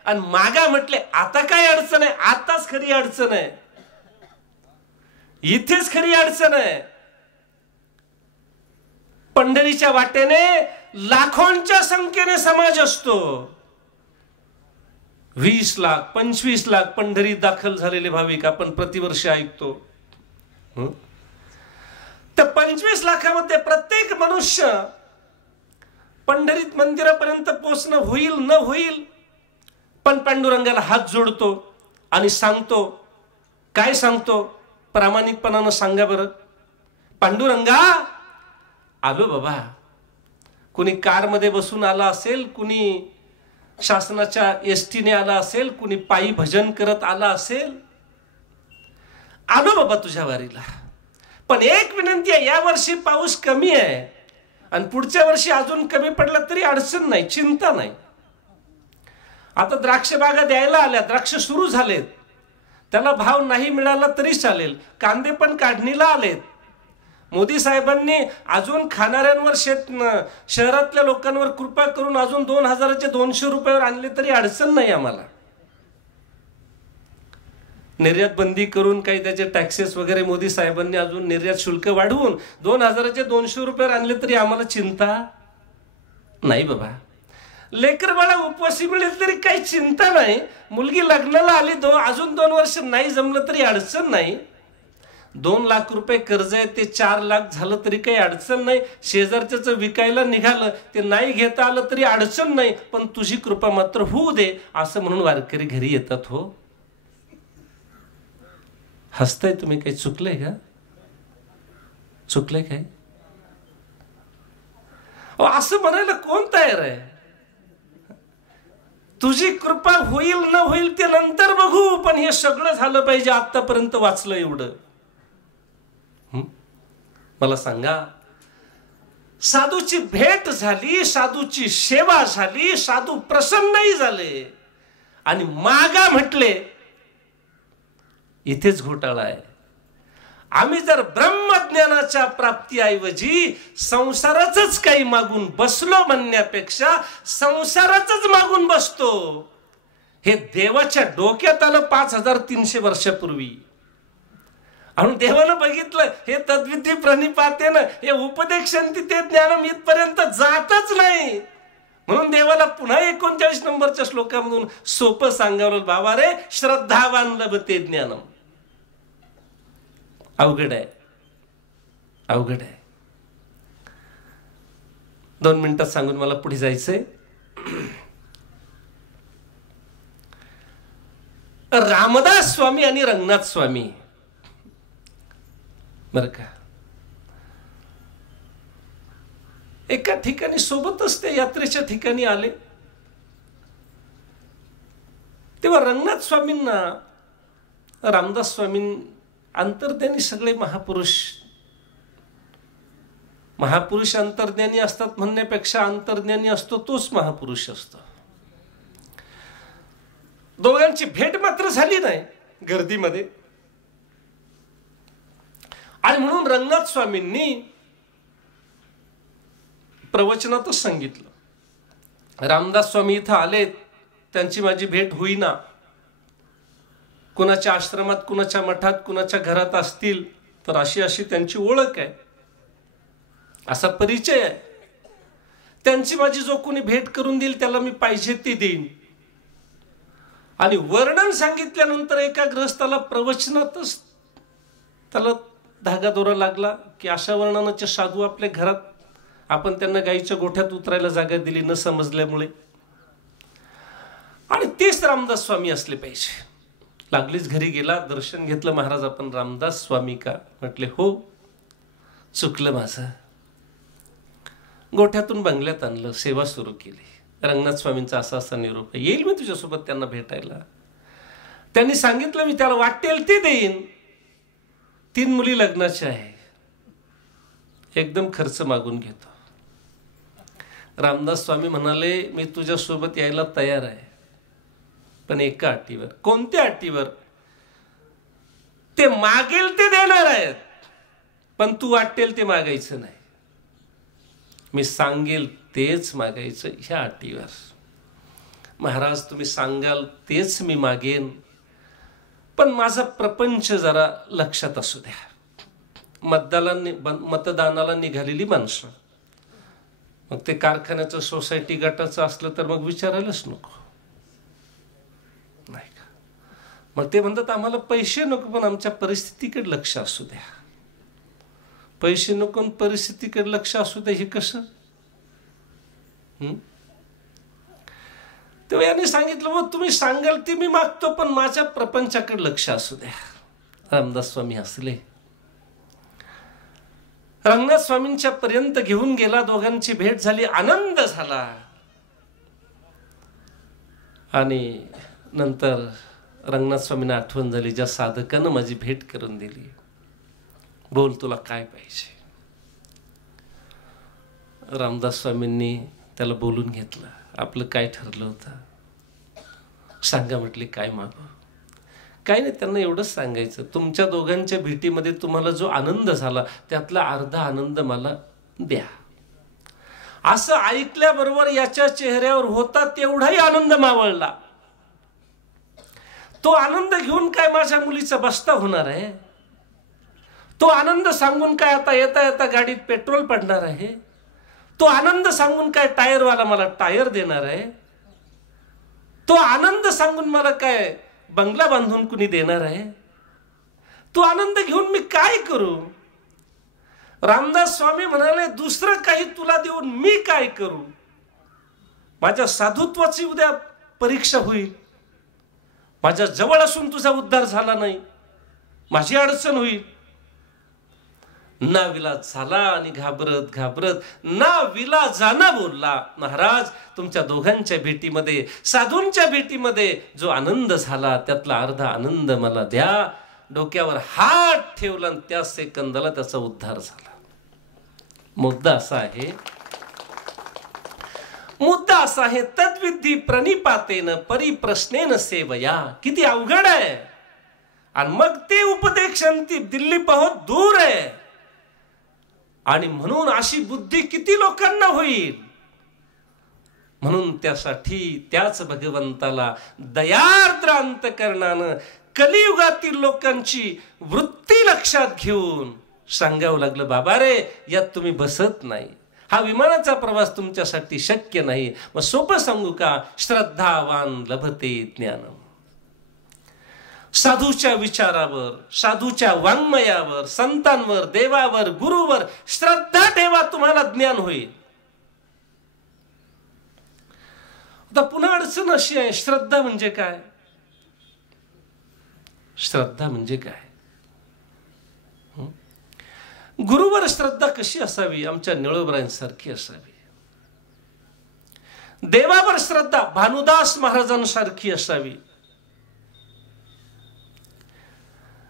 आणि मागा म्हटले आता काय अडचण आहे, आताच खरी अडचण आहे, इथेच खरी अडचण आहे. पंढरीच्या वाटेने लाखोंच्या संख्येने समाज असतो. 20 लाख 25 लाख पंढरीत दाखल झालेले भाविक आपण प्रतिवर्षी ऐकतो. तर 25 लाखामध्ये प्रत्येक मनुष्य पंढरीत मंदिरापर्यंत पोहोचणं होईल न होईल, पण पांडुरंगाला हात जोडतो आणि सांगतो. काय सांगतो? प्रामाणिकपणानं सांगा बरं. पांडुरंगा आलो बाबा. कुणी कारमध्ये बसून आला असेल, कुणी शासनाच्या एसटीने आला असेल, कुणी पायी भजन करत आला असेल. आलो बाबा तुझ्या वारीला, पण एक विनंती आहे, या वर्षी पाऊस कमी आहे आणि पुढच्या वर्षी अजून कमी पडला तरी अडचण नाही, चिंता नाही. आता द्राक्ष बागा द्यायला आल्या, द्राक्ष सुरू झालेत, त्याला भाव नाही मिळाला तरी चालेल. कांदे पण काढणीला आलेत. मोदी साहेबांनी अजून खाणाऱ्यांवर शहरातल्या लोकांवर कृपा करून अजून 2000चे 200 रुपयावर आणले तरी अडचण नाही आम्हाला. निर्यात बंदी करून काही त्याचे टॅक्सेस वगैरे मोदी साहेबांनी अजून निर्यात शुल्क वाढवून 2000चे 200 रुपयावर आणले तरी आम्हाला चिंता नाही बाबा. लेकर बाळा उपवासी मिळेल तरी काही चिंता नाही. मुलगी लग्नाला आली, अजून 2 वर्ष नाही जमलं तरी अडचण नाही. 2 लाख रुपये कर्ज आहे, ते 4 लाख झालं तरी काही अडचण नाही. शेजारच्याच विकायला निघालं, ते नाही घेता आलं तरी अडचण नाही, पण तुझी कृपा मात्र होऊ दे, असं म्हणून वारकरी घरी येतात. हो, हसताय तुम्ही, काही चुकलंय का? चुकलंय काय? असं म्हणायला कोण तयार आहे? तुझी कृपा होईल न होईल ते नंतर बघू, पण हे सगळं झालं पाहिजे. आतापर्यंत वाचलं एवढं. मला सांगा, साधूची भेट झाली, साधूची सेवा झाली, साधू प्रसन्नही झाले आणि मागा म्हटले, इथेच घोटाळा आहे. आम्ही जर ब्रह्मज्ञानाच्या प्राप्तीऐवजी संसाराचंच काही मागून बसलो म्हणण्यापेक्षा संसाराचंच मागून बसतो. हे देवाच्या डोक्यात आलं 5300 वर्षापूर्वी. आणि देवानं बघितलं हे तद्विधी प्रणिपातेन, हे उपदेशांती ते ज्ञानम इथपर्यंत जातच नाही. म्हणून देवाला पुन्हा 39 नंबरच्या श्लोकामधून सोपं सांगावलं, बाबा रे श्रद्धावान लभते ज्ञानम. अवघड आहे, अवघड आहे. 2 मिनिटात सांगून मला पुढे जायचंय. रामदास स्वामी आणि रंगनाथ स्वामी बर का, एका ठिकाणी सोबतच ते यात्रेच्या ठिकाणी आले. तेव्हा रंगनाथ स्वामींना रामदास स्वामी अंतर्ज्ञानी, सगळे महापुरुष अंतर्ज्ञानी असतात म्हणण्यापेक्षा अंतर्ज्ञानी असतो तोच महापुरुष असतो. दोघांची भेट मात्र झाली नाही गर्दीमध्ये. आणि म्हणून रंगनाथ स्वामींनी प्रवचनातच सांगितलं, रामदास स्वामी इथं आलेत, त्यांची माझी भेट होईना. कुणाच्या आश्रमात, कुणाच्या मठात, कुणाच्या घरात असतील तर अशी अशी त्यांची ओळख आहे, असा परिचय आहे. त्यांची माझी जो कोणी भेट करून देईल त्याला मी पाहिजे ते देईन. आणि वर्णन सांगितल्यानंतर एका गृहस्थाला प्रवचनातच त्याला धागा दोरा लागला की अशा वर्णनाचे साधू आपल्या घरात, आपण त्यांना गाईच्या गोठ्यात उतरायला जागा दिली न समजल्यामुळे. आणि तेच रामदास स्वामी असले पाहिजे. लागलीच घरी गेला, दर्शन घेतलं. महाराज आपण रामदास स्वामी का? म्हटले हो, चुकलं माझं. गोठ्यातून बंगल्यात आणलं, सेवा सुरू केली. रंगनाथ स्वामींचा असा असा निरोप आहे, येईल मी तुझ्यासोबत त्यांना भेटायला. त्यांनी सांगितलं मी त्याला वाटेल ते देईन. 3 मुली लग्नाच्या आहे, एकदम खर्च मागून घेतो. रामदास स्वामी म्हणाले मी तुझ्यासोबत यायला तयार आहे, पण एका अटीवर. कोणत्या अटीवर? ते मागेल ते देणार आहेत, पण तू वाटेल ते मागायचं नाही. मी सांगेल तेच मागायचं, ह्या अटीवर. महाराज तुम्ही सांगाल तेच मी मागेन, पण माझा प्रपंच जरा लक्षात असू द्या. मतदानाला निघालेली माणसं, मग ते कारखान्याचं सोसायटी गटाचं असलं तर मग विचारायलाच नको, नाही का? मग ते म्हणतात आम्हाला पैसे नको, पण आमच्या परिस्थितीकडे लक्ष असू द्या. पैसे नको परिस्थितीकडे लक्ष असू द्या, हे कसं? तेव्हा यांनी सांगितलं मग तुम्ही सांगाल ते मी मागतो, पण माझ्या प्रपंचाकडे लक्ष असू द्या. रामदास स्वामी हसले. रंगनाथ स्वामींच्या पर्यंत घेऊन गेला. दोघांची भेट झाली, आनंद झाला. आणि नंतर रंगनाथ स्वामींना आठवण झाली, ज्या साधकानं माझी भेट करून दिली. बोल तुला काय पाहिजे? रामदास स्वामींनी त्याला बोलून घेतलं. आपलं काय ठरलं होतं सांगा. म्हटले काय मागू? काय नाही, त्यांना एवढंच सांगायचं तुमच्या दोघांच्या भेटीमध्ये तुम्हाला जो आनंद झाला त्यातला अर्धा आनंद मला द्या. असं ऐकल्याबरोबर याच्या चेहऱ्यावर होता तेवढाही आनंद मावळला. तो आनंद घेऊन काय माझ्या मुलीचा बस्ता होणार आहे? तो आनंद सांगून काय आता येता येता गाडीत पेट्रोल पडणार आहे? तो आनंद सांगून काय टायरवाला मला टायर देणार आहे? तो आनंद सांगून मला काय बंगला बांधून कुणी देणार आहे? तो आनंद घेऊन मी काय करू? रामदास स्वामी म्हणाले दुसरं काही तुला देऊन मी काय करू? माझ्या साधुत्वाची उद्या परीक्षा होईल. माझ्या जवळ असून तुझा उद्धार झाला नाही, माझी अडचण होईल. नाविलाज झाला आणि घाबरत घाबरत नाविलाजानं बोलला, महाराज तुमच्या दोघांच्या भेटीमध्ये, साधूंच्या भेटीमध्ये जो आनंद झाला त्यातला अर्धा आनंद मला द्या. डोक्यावर हात ठेवला आणि त्या सेकंदाला त्याचा उद्धार झाला. मुद्दा असा आहे तद्विधी प्रणिपातेन परिप्रश्नेन सेवया. किती अवघड आहे. आणि मग ते उपदेशांती दिल्ली बहुत दूर आहे. आणि म्हणून अशी बुद्धी किती लोकांना होईल. म्हणून त्यासाठी त्याच भगवंताला दयार्द्र अंतकरणानं कलियुगातील लोकांची वृत्ती लक्षात घेऊन सांगावं लागलं, बाबा रे यात तुम्ही बसत नाही, हा विमानाचा प्रवास तुमच्यासाठी शक्य नाही. मग सोपं सांगू का? श्रद्धावान लभते ज्ञानम. साधूच्या विचारावर, साधूच्या वाङ्मयावर, संतांवर, देवावर, गुरुवर श्रद्धा ठेवा, तुम्हाला ज्ञान होईल. आता पुन्हा अडचण अशी आहे, श्रद्धा म्हणजे काय? श्रद्धा म्हणजे काय? गुरुवर श्रद्धा कशी असावी? आमच्या निळोबरायांसारखी असावी. देवावर श्रद्धा भानुदास महाराजांसारखी असावी.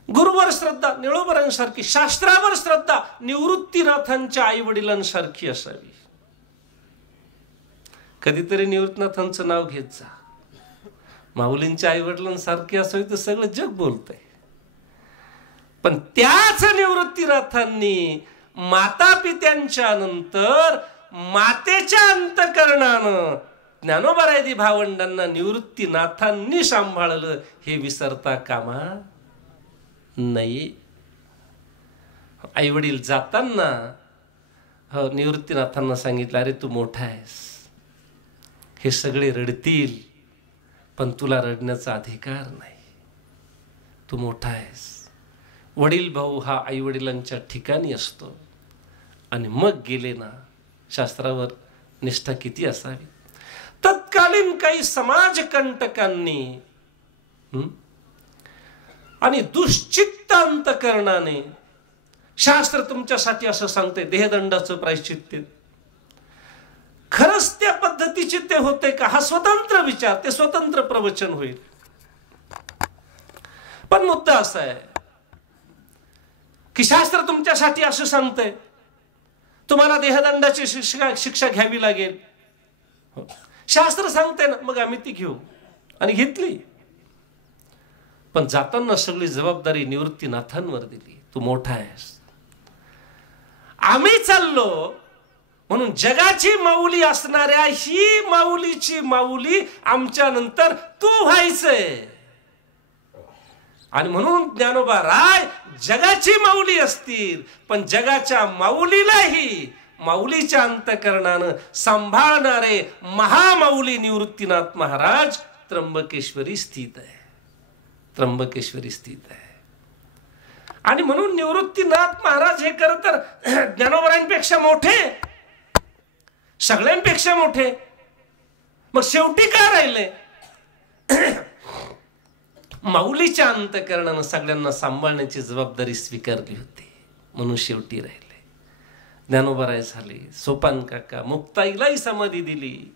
गुरुवर श्रद्धा निळोबरांसारखी, शास्त्रावर श्रद्धा निवृत्तीनाथांच्या आई वडिलांसारखी असावी. कधीतरी निवृत्तीनाथांचं नाव घेत जा. माऊलींच्या आई वडिलांसारखी असावी तर सगळं जग बोलतंय. पण त्याच निवृत्तीनाथांनी माता पित्यांच्या नंतर मातेच्या अंतकरणानं ज्ञानोबारायदी भावंडांना निवृत्तीनाथांनी सांभाळलं, हे विसरता कामा नाही. आई वडील जाताना निवृत्तीनाथांना सांगितलं, अरे तू मोठा आहेस, हे सगळे रडतील पण तुला रडण्याचा अधिकार नाही, तू मोठा आहेस. वडील भाऊ हा आई वडिलांच्या ठिकाणी असतो. आणि मग गेले ना, शास्त्रावर निष्ठा किती असावी. तत्कालीन काही समाजकंटकांनी आणि दुश्चित्त अंतकरणाने शास्त्र तुमच्यासाठी असं सांगते, देहदंडाचं प्रायश्चित्त. खरंच त्या पद्धतीचे ते होते का? हा स्वतंत्र विचार, ते स्वतंत्र प्रवचन होईल. पण मुद्दा असा आहे की शास्त्र तुमच्यासाठी असं सांगतंय, तुम्हाला देहदंडाची शिक्षा घ्यावी लागेल. शास्त्र सांगते ना, मग आम्ही ती घेऊ, आणि घेतली. पण जाताना सगळी जबाबदारी निवृत्तीनाथांवर दिली. तू मोठा आहेस, आम्ही चाललो म्हणून जगाची माऊली असणाऱ्या ही माऊलीची माऊली आमच्या नंतर तू व्हायचंय. आणि म्हणून ज्ञानोबा राय जगाची माऊली असतील, पण जगाच्या माऊलीलाही माऊलीच्या अंतकरणानं सांभाळणारे महामाऊली निवृत्तीनाथ महाराज त्र्यंबकेश्वरी स्थित आहे. त्र्यंबकेश्वरी स्थित आहे. आणि म्हणून निवृत्तीनाथ महाराज हे खरं तर ज्ञानोबरांपेक्षा मोठे, सगळ्यांपेक्षा मोठे. मग शेवटी काय राहिले? माऊलीच्या अंतकरणानं सगळ्यांना सांभाळण्याची जबाबदारी स्वीकारली होती, म्हणून शेवटी राहिले. ज्ञानोबराय झाले, सोपान काका, मुक्ताईलाही समाधी दिली,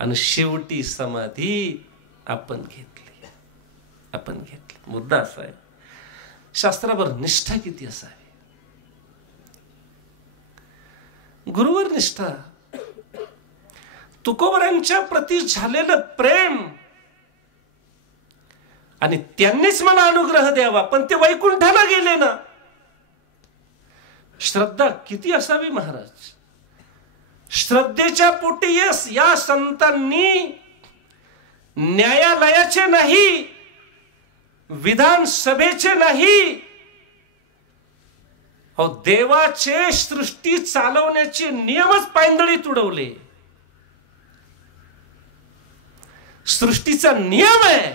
आणि शेवटी समाधी आपण घेतली. आपण घेतली. मुद्दा असा आहे, शास्त्रावर निष्ठा किती असावी. गुरुवर निष्ठा, तुकोबरांच्या प्रती झालेलं प्रेम, आणि त्यांनीच मला अनुग्रह द्यावा, पण ते वैकुंठाला गेले ना. श्रद्धा किती असावी महाराज. श्रद्धेच्या पोटी या संतांनी न्यायालयाचे नाही, विधानसभेचे नाही, देवाचे सृष्टी चालवण्याचे नियमच पायंदळीत उडवले. सृष्टीचा नियम आहे,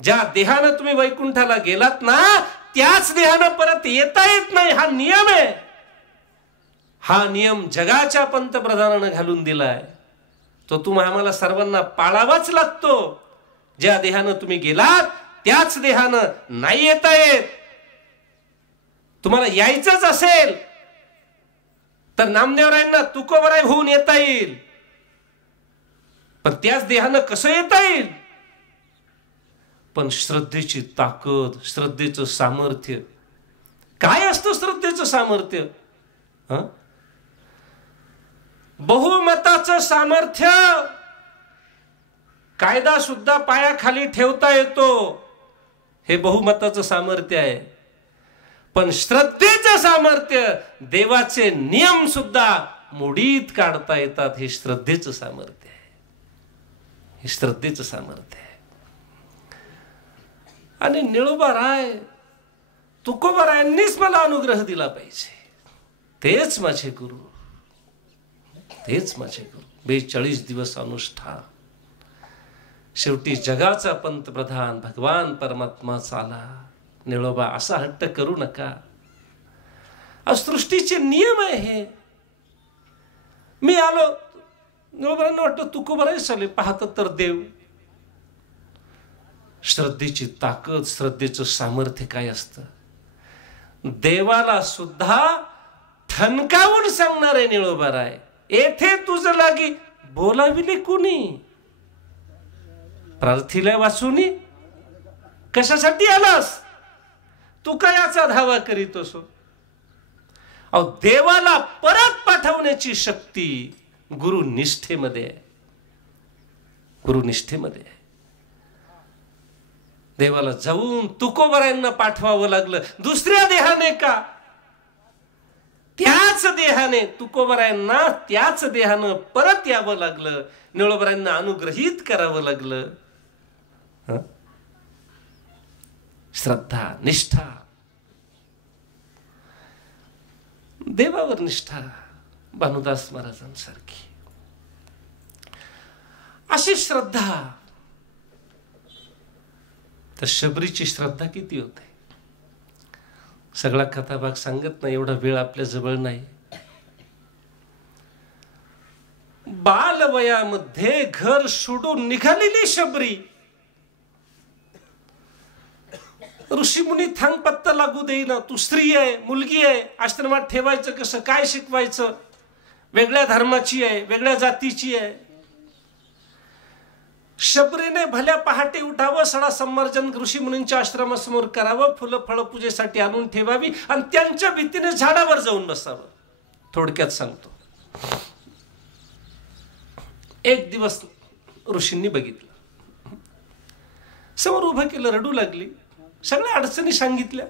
ज्या देहानं तुम्ही वैकुंठाला गेलात ना, त्याच देहानं परत येता येत नाही. हा नियम आहे. हा नियम जगाच्या पंतप्रधानानं घालून दिलाय. तो तुम्ही आम्हाला सर्वांना पाळावाच लागतो. ज्या देहानं तुम्ही गेलात त्याच देहानं नाही येता येत. तुम्हाला यायचंच असेल तर नामदेवरायांना तुकोबराय होऊन येता येईल, पण त्याच देहानं कसं येता येईल? पण श्रद्धेची ताकद, श्रद्धेचं सामर्थ्य काय असतं? श्रद्धेचं सामर्थ्य बहुमताचं सामर्थ्य. कायदा सुद्धा पायाखाली ठेवता येतो, हे बहुमताचं सामर्थ्य आहे. पण श्रद्धेचं सामर्थ्य, देवाचे नियम सुद्धा मोडीत काढता येतात, हे श्रद्धेचं सामर्थ्य आहे. हे श्रद्धेचं सामर्थ्य आहे. आणि निळोबा राय, तुकोबारायांनीच मला अनुग्रह दिला पाहिजे. तेच माझे गुरु, तेच माझे गुरु. 42 दिवस अनुष्ठान. शेवटी जगाचा पंतप्रधान भगवान परमात्मा चाला. निळोबा असा हट्ट करू नका, सृष्टीचे नियम आहे हे. मी आलो, निळोबांना वाटतं तुकोबाराय चाले, पाहत तर देव. श्रद्धेची ताकद, श्रद्धेचं सामर्थ्य काय असतं? देवाला सुद्धा ठणकावून सांगणारे निळोबाराय, येथे तुझं लागी बोलाविले कुणी, प्रार्थिले वाचुनी, कशासाठी आलास तू? कयाचा धावा करीतोस? देवाला परत पाठवण्याची शक्ती गुरुनिष्ठेमध्ये आहे. गुरुनिष्ठेमध्ये आहे. देवाला जाऊन तुकोबरायांना पाठवावं लागलं, दुसऱ्या देहाने का? त्याच देहाने तुकोबरायांना त्याच देहानं परत यावं लागलं. निळोबरायांना अनुग्रहित करावं लागलं. श्रद्धा, निष्ठा, देवावर निष्ठा, भानुदास महाराजांसारखी अशी श्रद्धा. तर शबरीची श्रद्धा किती होते? सगळा कथाभाग सांगत नाही, एवढा वेळ आपल्या जवळ नाही. बालवयामध्ये घर सोडून निघालेली शबरी ऋषीमुनी थांग पत्ता लागू देईना. तू स्त्री आहे, मुलगी आहे, आश्रमात ठेवायचं कसं, काय शिकवायचं, वेगळ्या धर्माची आहे, वेगळ्या जातीची आहे. शबरीने भल्या पहाटे उठावं, सडा संमर्जन ऋषीमुनींच्या आश्रमासमोर करावं, फुलं फळं पूजेसाठी आणून ठेवावी आणि त्यांच्या भीतीने झाडावर जाऊन बसावं. थोडक्यात सांगतो. एक दिवस ऋषींनी बघितलं, समोर उभं केलं, रडू लागली, सगळ्या अडचणी सांगितल्या.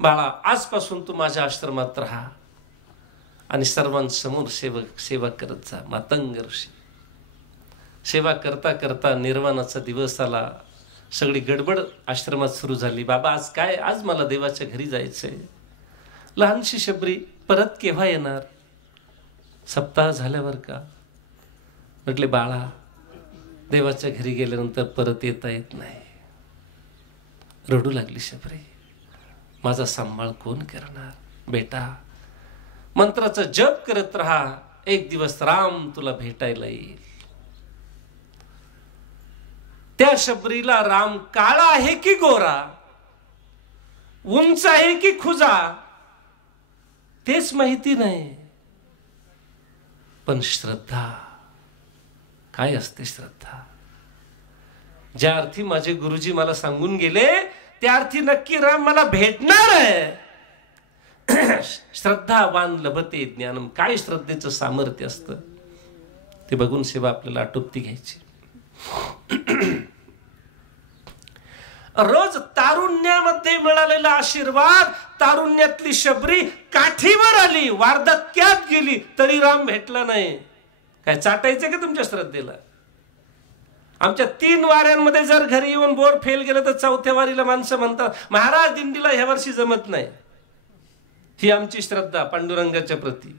बाळा, आजपासून तू माझ्या आश्रमात राहा आणि सर्वांसमोर सेवा करत जा. मातंग ऋषी सेवा करता करता निर्वाणाचा दिवस आला. सगळी गडबड आश्रमात सुरू झाली. बाबा आज काय, आज मला देवाच्या घरी जायचंय. लहानशी शबरी, परत केव्हा येणार? सप्ताह झाल्यावर का? म्हटले बाळा, देवाच्या घरी गेल्यानंतर परत येता येत नाही. रडू लागली शबरी. माझा सांभाळ कोण करणार? बेटा, मंत्राचा जप करत राहा, एक दिवस राम तुला भेटायला येईल. त्या शबरीला राम काळा आहे की गोरा, उंच आहे की खुजा, तेच माहिती नाही. पण श्रद्धा काय असते? श्रद्धा ज्या अर्थी माझे गुरुजी मला सांगून गेले, त्या अर्थी नक्की राम मला भेटणार आहे. श्रद्धावान लभते ज्ञानम. काय श्रद्धेचं सामर्थ्य असतं ते बघून सेवा आपल्याला आटोपती घ्यायची. रोज तारुण्यामध्ये मिळालेला आशीर्वाद. तारुण्यातली शबरी काठीवर आली, वार्धक्यात गेली, तरी राम भेटला नाही. काय चाटायचं का तुमच्या श्रद्धेला? आमच्या 3 वाऱ्यांमध्ये जर घरी येऊन बोर फेल गेलं तर 4थ्या वारीला माणसं म्हणतात, महाराज दिंडीला ह्या वर्षी जमत नाही. ही आमची श्रद्धा पांडुरंगाच्या प्रती.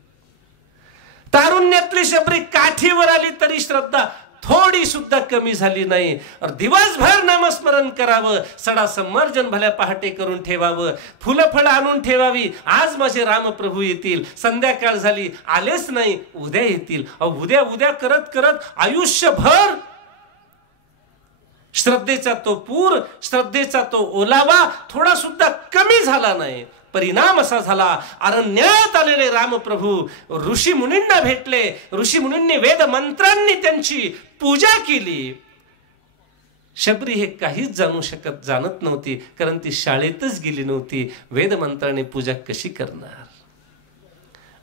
तारुण्यातली शबरी काठीवर आली तरी श्रद्धा थोडी सुद्धा कमी झाली नाही. दिवसभर नामस्मरण करावं, सडा संमर्जन भल्या पहाटे करून ठेवावं, फुलं फळं आणून ठेवावी. आज माझे रामप्रभू येतील. संध्याकाळ झाली, आलेच नाही, उद्या येतील. उद्या उद्या करत करत आयुष्यभर श्रद्धेचा तो पूर, श्रद्धेचा तो ओलावा थोडा सुद्धा कमी झाला नाही. परिणाम असा झाला, अरण्यात आलेले रामप्रभू ऋषी मुनींना भेटले. ऋषी मुनींनी वेद मंत्रांनी त्यांची पूजा केली. शबरी हे काहीच जाणत नव्हती, कारण ती शाळेतच गेली नव्हती. वेद मंत्रांनी पूजा कशी करणार?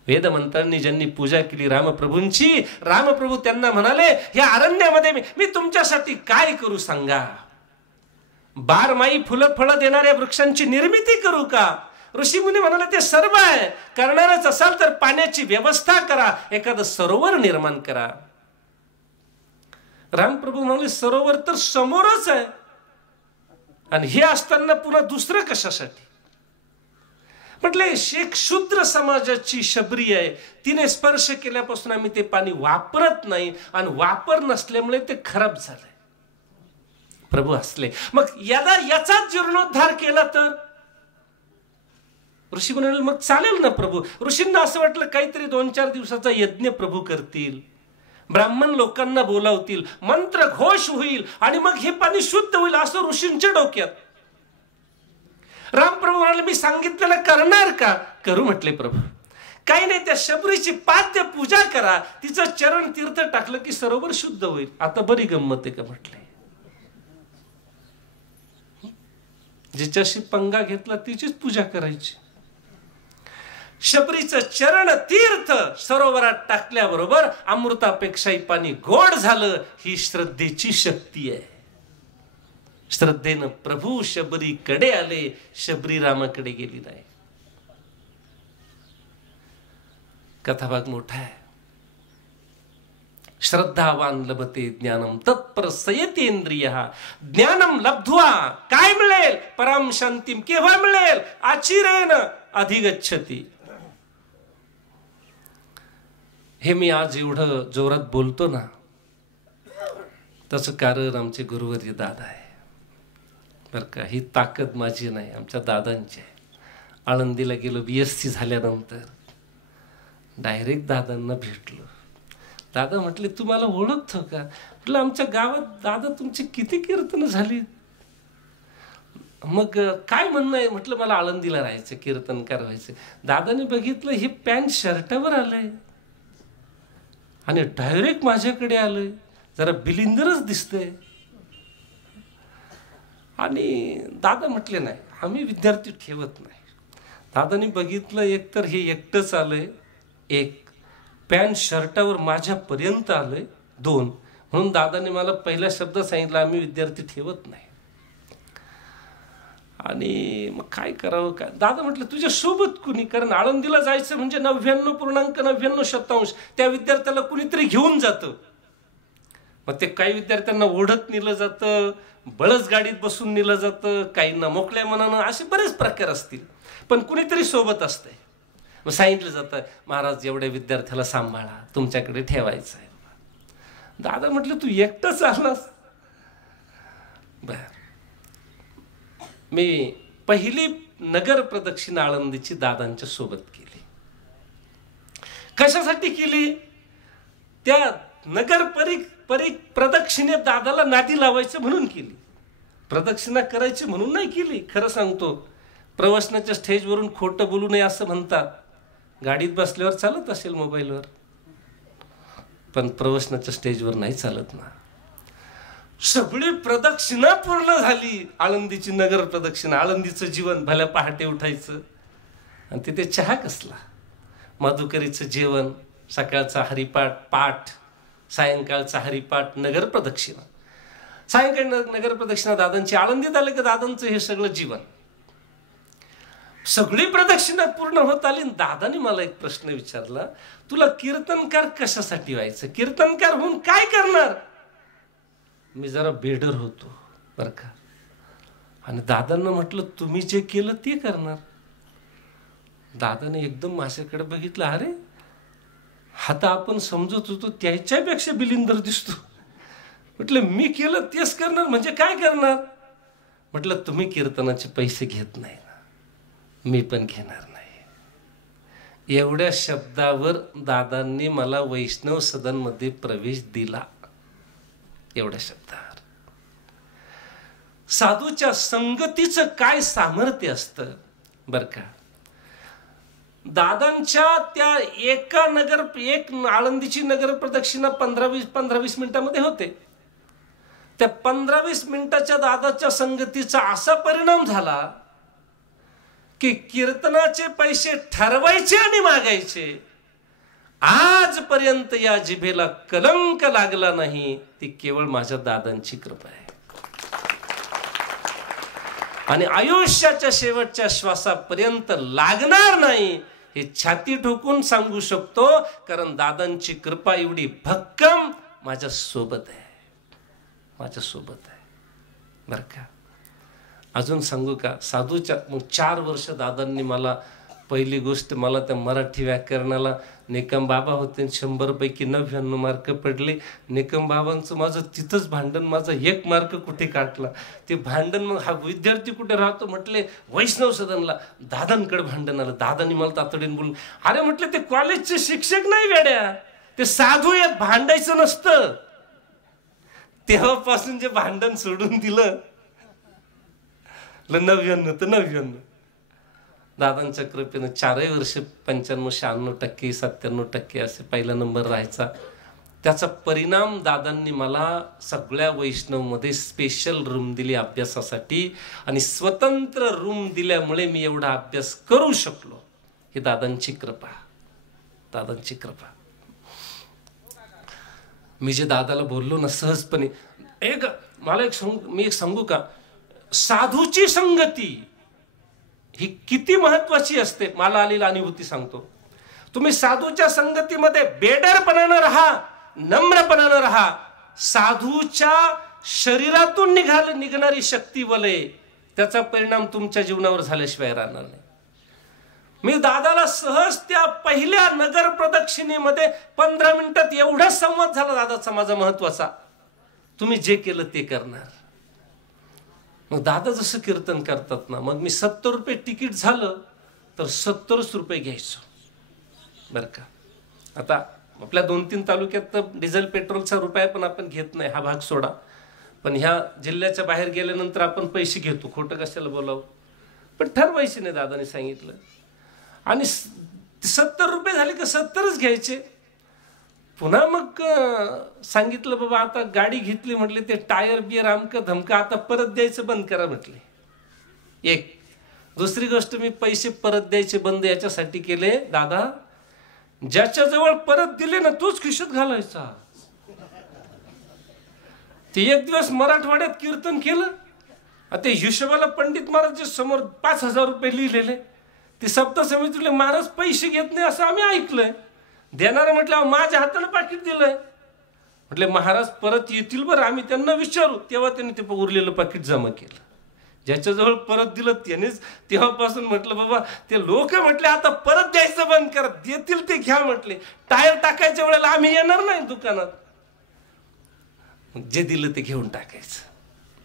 वेद मंत्रांनी ज्यांनी पूजा केली रामप्रभूंची, रामप्रभू त्यांना म्हणाले, या अरण्यामध्ये मी तुमच्यासाठी काय करू सांगा? 12 फुलं फळं देणाऱ्या वृक्षांची निर्मिती करू का? ऋषीमुनी म्हणाले, ते सर्व आहे. करणारच असाल तर पाण्याची व्यवस्था करा, एखादं सरोवर निर्माण करा. रामप्रभू म्हणाले, सरोवर तर समोरच आहे, आणि हे असताना पुन्हा दुसरं कशासाठी? म्हटले, एक शूद्र समाजाची शबरी आहे, तिने स्पर्श केल्यापासून आम्ही ते पाणी वापरत नाही, आणि वापर नसल्यामुळे ते खराब झालंय. प्रभू हसले. मग याचाच जीर्णोद्धार केला तर? ऋषी म्हणाले, मग चालेल ना प्रभू. ऋषींना असं वाटलं काहीतरी 2-4 दिवसाचा यज्ञ प्रभू करतील, ब्राह्मण लोकांना बोलावतील, मंत्र घोष होईल, आणि मग हे पाणी शुद्ध होईल, असं ऋषींच्या डोक्यात. रामप्रभू म्हणाले, मी सांगितलेलं करणार का? करू म्हटले प्रभू. काही नाही, त्या शबरीची पाद्य पूजा करा, तिचं चरण तीर्थ टाकलं की सरोवर शुद्ध होईल. आता बरी गंमत आहे का? म्हटले, जिच्याशी पंगा घेतला तिचीच पूजा करायची. शबरीचं चरण तीर्थ सरोवरात टाकल्याबरोबर अमृतापेक्षाही पाणी गोड झालं. ही श्रद्धेची शक्ती आहे. श्रद्धेनं प्रभू शबरीकडे आले, शबरी रामाकडे गेली नाही. कथाभाग मोठा आहे. श्रद्धावान लभते ज्ञानम तत्प्रसयतेंद्रिय. ज्ञानम लब्ध्वा काय मिळेल? पराम शांतीम. केव्हा मिळेल? आचिरेन अधिगच्छति. हे मी आज एवढं जोरात बोलतो ना, त्याचं कारण आमचे गुरुवर्य दादा आहे बरं का. ही ताकद माझी नाही, आमच्या दादांची आहे. आळंदीला गेलो, BSc झाल्यानंतर डायरेक्ट दादांना भेटलो. दादा म्हटले, तू मला ओळखतो का? म्हटलं, आमच्या गावात दादा तुमची किती कीर्तन झाली. मग काय म्हणणं आहे म्हटलं, मला आळंदीला राहायचं, कीर्तनकार व्हायचं. दादाने बघितलं हे पॅन्ट शर्टावर आलंय आणि डायरेक्ट माझ्याकडे आलंय, जरा बिलिंदरच दिसतंय. आणि दादा म्हटले नाही, आम्ही विद्यार्थी ठेवत नाही. दादाने बघितलं एकतर हे एकटंच आलंय, एक पॅन्ट शर्टावर माझ्यापर्यंत आलंय, दोन, म्हणून दादाने मला पहिला शब्द सांगितला, आम्ही विद्यार्थी ठेवत नाही. आणि मग काय करावं काय. दादा म्हटलं तुझ्या सोबत कुणी, कारण आळंदीला जायचं म्हणजे 99.99% त्या विद्यार्थ्याला कुणीतरी घेऊन जातं. मग ते काही विद्यार्थ्यांना ओढत नेलं जातं, बळच गाडीत बसून नेलं जातं, काहींना मोकळ्या मनानं, असे बरेच प्रकार असतील, पण कुणीतरी सोबत असतंय. मग सांगितलं जातं, महाराज एवढ्या विद्यार्थ्याला सांभाळा, तुमच्याकडे ठेवायचं आहे. दादा म्हटलं तू एकटंच आलास. बर, मी पहिली नगर प्रदक्षिणा आळंदीची दादांच्या सोबत केली. कशासाठी केली? त्या नगर प्रदक्षिणेत दादाला नादी लावायचं म्हणून केली. प्रदक्षिणा करायची म्हणून नाही केली. खरं सांगतो, प्रवचनाच्या स्टेजवरून खोटं बोलू नये असं म्हणतात. गाडीत बसल्यावर चालत असेल मोबाईलवर, पण प्रवचनाच्या स्टेजवर नाही चालत ना. सगळी प्रदक्षिणा पूर्ण झाली, आळंदीची नगर प्रदक्षिणा. आळंदीचं जीवन, भल्या पहाटे उठायचं आणि तिथे चहा कसला, मधुकरीचं जेवण, सकाळचा हरिपाठ, सायंकाळचा हरिपाठ, नगर प्रदक्षिणा. सायंकाळी नगर प्रदक्षिणा दादांची. आळंदीत आलं की दादांचं हे सगळं जीवन. सगळी प्रदक्षिणा पूर्ण होत आली. दादाने मला एक प्रश्न विचारला, तुला कीर्तनकार कशासाठी व्हायचं, कीर्तनकार होऊन काय करणार? मी जरा बेडर होतो बरं का, आणि दादांना म्हटलं तुम्ही जे केलं ते करणार. दादाने एकदम माझ्याकडे बघितलं, अरे आता आपण समजत होतो त्याच्यापेक्षा बिलिंदर दिसतो. म्हटलं मी केलं तेच करणार म्हणजे काय करणार? म्हटलं तुम्ही कीर्तनाचे पैसे घेत नाही ना, मी पण घेणार नाही. एवढ्या शब्दावर दादांनी मला वैष्णव सदनमध्ये प्रवेश दिला. एवढ्या शब्दावर. साधूच्या संगतीचं काय सामर्थ्य असतं बर का. दादांच्या त्या एक आळंदीची नगर प्रदक्षिणा 15-20 मिनिटांमध्ये होते. त्या 15-20 मिनिटाच्या दादाच्या संगतीचा असा परिणाम झाला की कीर्तनाचे पैसे ठरवायचे आणि मागायचे, आजपर्यंत या जिभेला कलंक लागला नाही. ती केवळ माझ्या दादांची कृपा आहे. आणि आयुष्याच्या शेवटच्या श्वासापर्यंत लागणार नाही हे छाती ठोकून सांगू शकतो, कारण दादांची कृपा एवढी भक्कम माझ्या सोबत आहे, माझ्या सोबत आहे बर का. अजून सांगू का, साधूच्या मग 4 वर्ष दादांनी मला, पहिली गोष्ट मला त्या मराठी व्याकरणाला निकम बाबा होते, 100 पैकी 99 मार्क पडले. निकम बाबांचं माझं तिथंच भांडण, माझा 1 मार्क कुठे काटला ते भांडण. मग हा विद्यार्थी कुठे राहतो म्हटले वैष्णव सदनला. दादांकडे भांडण आलं. दादांनी मला तातडीने बोलून, अरे म्हटलं ते कॉलेजचे शिक्षक नाही वेड्या, ते साधू आहेत, भांडायचं नसतं. तेव्हापासून जे भांडण सोडून दिलं 99 तर 99. दादांच्या कृपेनं 4 वर्ष 95-96%, 97% असे पहिला नंबर राहायचा. त्याचा परिणाम दादांनी मला सगळ्या वैष्णवमध्ये स्पेशल रूम दिली अभ्यासासाठी, आणि स्वतंत्र रूम दिल्यामुळे मी एवढा अभ्यास करू शकलो. ही दादांची कृपा, दादांची कृपा. मी जे दादाला बोललो ना सहजपणे, मी एक सांगू का, साधूची संगती ही किती महत्वाची असते मला आलेली अनुभूती सांगतो. तुम्ही साधूच्या संगतीमध्ये बेडरपणानं राहा, नम्रपणानं राहा. साधूच्या शरीरातून निघणारी शक्ती वलय, त्याचा परिणाम तुमच्या जीवनावर झाल्याशिवाय राहणार नाही. मी दादाला सहज त्या पहिल्या नगर प्रदक्षिणेमध्ये 15 मिनिटात एवढा संवाद झाला दादाचा माझा महत्वाचा, तुम्ही जे केलं ते करणार. मग दादा जसं कीर्तन करतात ना, मग मी 70 रुपये तिकीट झालं तर 70 रुपये घ्यायचो बरं का. आता आपल्या 2-3 तालुक्यात तर डिझेल पेट्रोलचा रुपया पण आपण घेत नाही, हा भाग सोडा. पण ह्या जिल्ह्याच्या बाहेर गेल्यानंतर आपण पैसे घेतो, खोटं कशाला बोलावं. पण ठरवायचे नाही, दादाने सांगितलं. आणि 70 रुपये झाले का 70च घ्यायचे. पुन्हा मग सांगितलं बाबा आता गाडी घेतली म्हटले ते टायर बियर अमकं धमकं आता परत द्यायचं बंद करा म्हटले. एक दुसरी गोष्ट, मी पैसे परत द्यायचे बंद याच्यासाठी केले दादा, ज्याच्याजवळ परत दिले ना तोच खिशात घालायचा. ते एक दिवस मराठवाड्यात कीर्तन केलं, ते हिशोबाला पंडित महाराज समोर 5,000 रुपये लिहिलेले, ते सप्तसमितीतले महाराज पैसे घेत नाही असं आम्ही ऐकलंय. देणार म्हटलं माझ्या हाताने पाकिट दिलंय. म्हटले महाराज परत येतील बरं, आम्ही त्यांना विचारू. तेव्हा त्यांनी ते उरलेलं पाकिट जमा केलं. ज्याच्याजवळ परत दिलं त्यानेच. तेव्हापासून म्हटलं बाबा ते लोक म्हटले आता परत द्यायचं बंद करा, देतील ते घ्या म्हटले. टायर टाकायच्या वेळेला आम्ही येणार नाही दुकानात, जे दिलं ते घेऊन टाकायचं.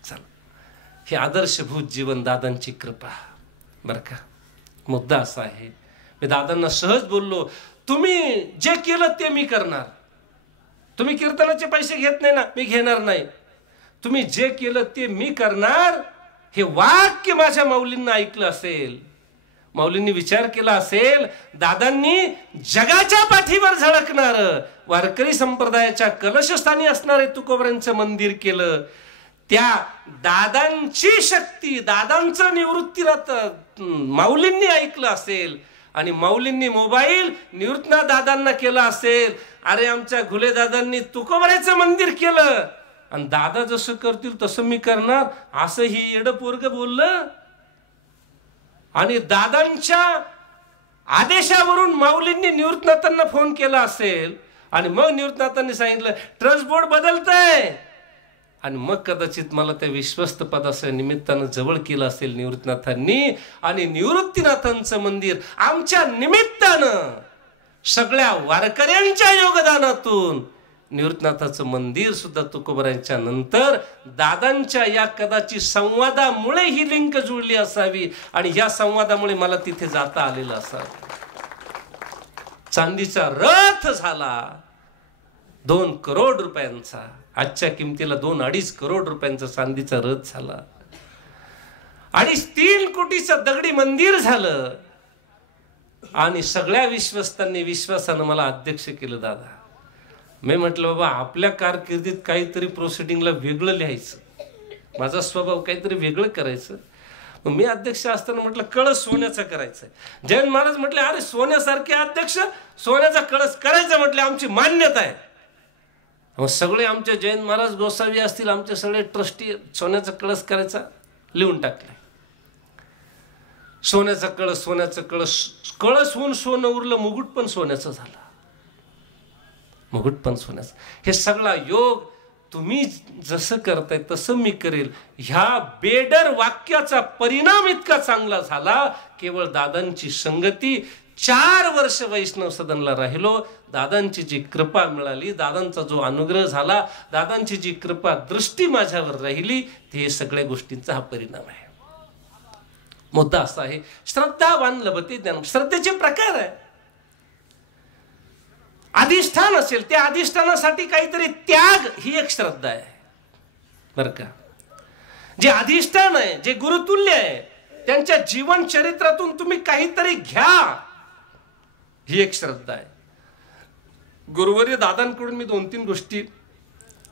चला, हे आदर्शभूत जीवन, दादांची कृपा बरं का. मुद्दा असा आहे, मी दादांना सहज बोललो, तुम्ही जे केलं ते मी करणार. तुम्ही कीर्तनाचे पैसे घेत नाही ना, मी घेणार नाही. तुम्ही जे केलं ते मी करणार. हे वाक्य माझ्या माऊलींना ऐकलं असेल, माऊलींनी विचार केला असेल, दादांनी जगाच्या पाठीवर झळकणार वारकरी संप्रदायाच्या कलशस्थानी असणारे तुकोबरांचं मंदिर केलं. त्या दादांची शक्ती, दादांचं निवृत्तीनाथ माऊलींनी ऐकलं असेल आणि माऊलींनी मोबाईल निवृत्तीनाथ दादांना केला असेल. अरे आमच्या घुले दादांनी तुकोबराचं मंदिर केलं आणि दादा जसं करतील तसं मी करणार, असं ही येडं पोरग बोललं. आणि दादांच्या आदेशावरून माऊलींनी निवृत्तीनाथांना फोन केला असेल आणि मग निवृत्तीनाथांनी सांगितलं ट्रस्ट बोर्ड बदलतंय, आणि मग कदाचित मला त्या विश्वस्त पदाच्या निमित्तानं जवळ केलं असेल निवृत्तीनाथांनी. आणि निवृत्तीनाथांचं मंदिर आमच्या निमित्तानं, सगळ्या वारकऱ्यांच्या योगदानातून निवृत्तीनाथाचं मंदिर सुद्धा तुकोबरांच्या नंतर दादांच्या या कदाचित संवादामुळे ही लिंक जुळली असावी आणि या संवादामुळे मला तिथे जाता आलेलं असावं. चांदीचा रथ झाला 2 करोड रुपयांचा, आजच्या किमतीला 2-2.5 करोड रुपयांचा चांदीचा रथ झाला. 2.5-3 कोटीचं दगडी मंदिर झालं. आणि सगळ्या विश्वस्तांनी विश्वासानं मला अध्यक्ष केलं. दादा, मी म्हटलं बाबा आपल्या कारकिर्दीत काहीतरी प्रोसिडिंगला वेगळं लिहायचं, माझा स्वभाव काहीतरी वेगळं करायचं. मग मी अध्यक्ष असताना म्हटलं कळस सोन्याचा करायचा. जयंत महाराज म्हटले अरे सोन्यासारखे अध्यक्ष, सोन्याचा कळस करायचा म्हटले, आमची मान्यता आहे. मग सगळे आमचे जयंत महाराज गोसावी असतील, आमचे सगळे ट्रस्टी सोन्याचा कळस करायचा लिहून टाकले. सोन्याचा कळस, सोन्याचा कळस, कळस होऊन सोनं उरलं, मुकुट पण सोन्याचं झालं. मुकुट पण सोन्याचं. हे सगळा योग तुम्ही जसं करताय तसं मी करेल, ह्या बेडर वाक्याचा परिणाम इतका चांगला झाला. केवळ दादांची संगती, 4 वर्ष वैष्णव सदनला राहिलो, दादांची जी कृपा मिळाली, दादांचा जो अनुग्रह झाला, दादांची जी कृपा दृष्टी माझ्यावर राहिली, ते सगळ्या गोष्टींचा हा परिणाम आहे. मुद्दा असा आहे, श्रद्धावान लभते ज्ञान. श्रद्धेचे प्रकार आहे. अधिष्ठान असेल, त्या अधिष्ठानासाठी काहीतरी त्याग, ही एक श्रद्धा आहे बर का. जे अधिष्ठान आहे, जे गुरुतुल्य आहे, त्यांच्या जीवन चरित्रातून तुम्ही काहीतरी घ्या, ही एक श्रद्धा आहे. गुरुवर्य दादांकडून मी 2-3 गोष्टी,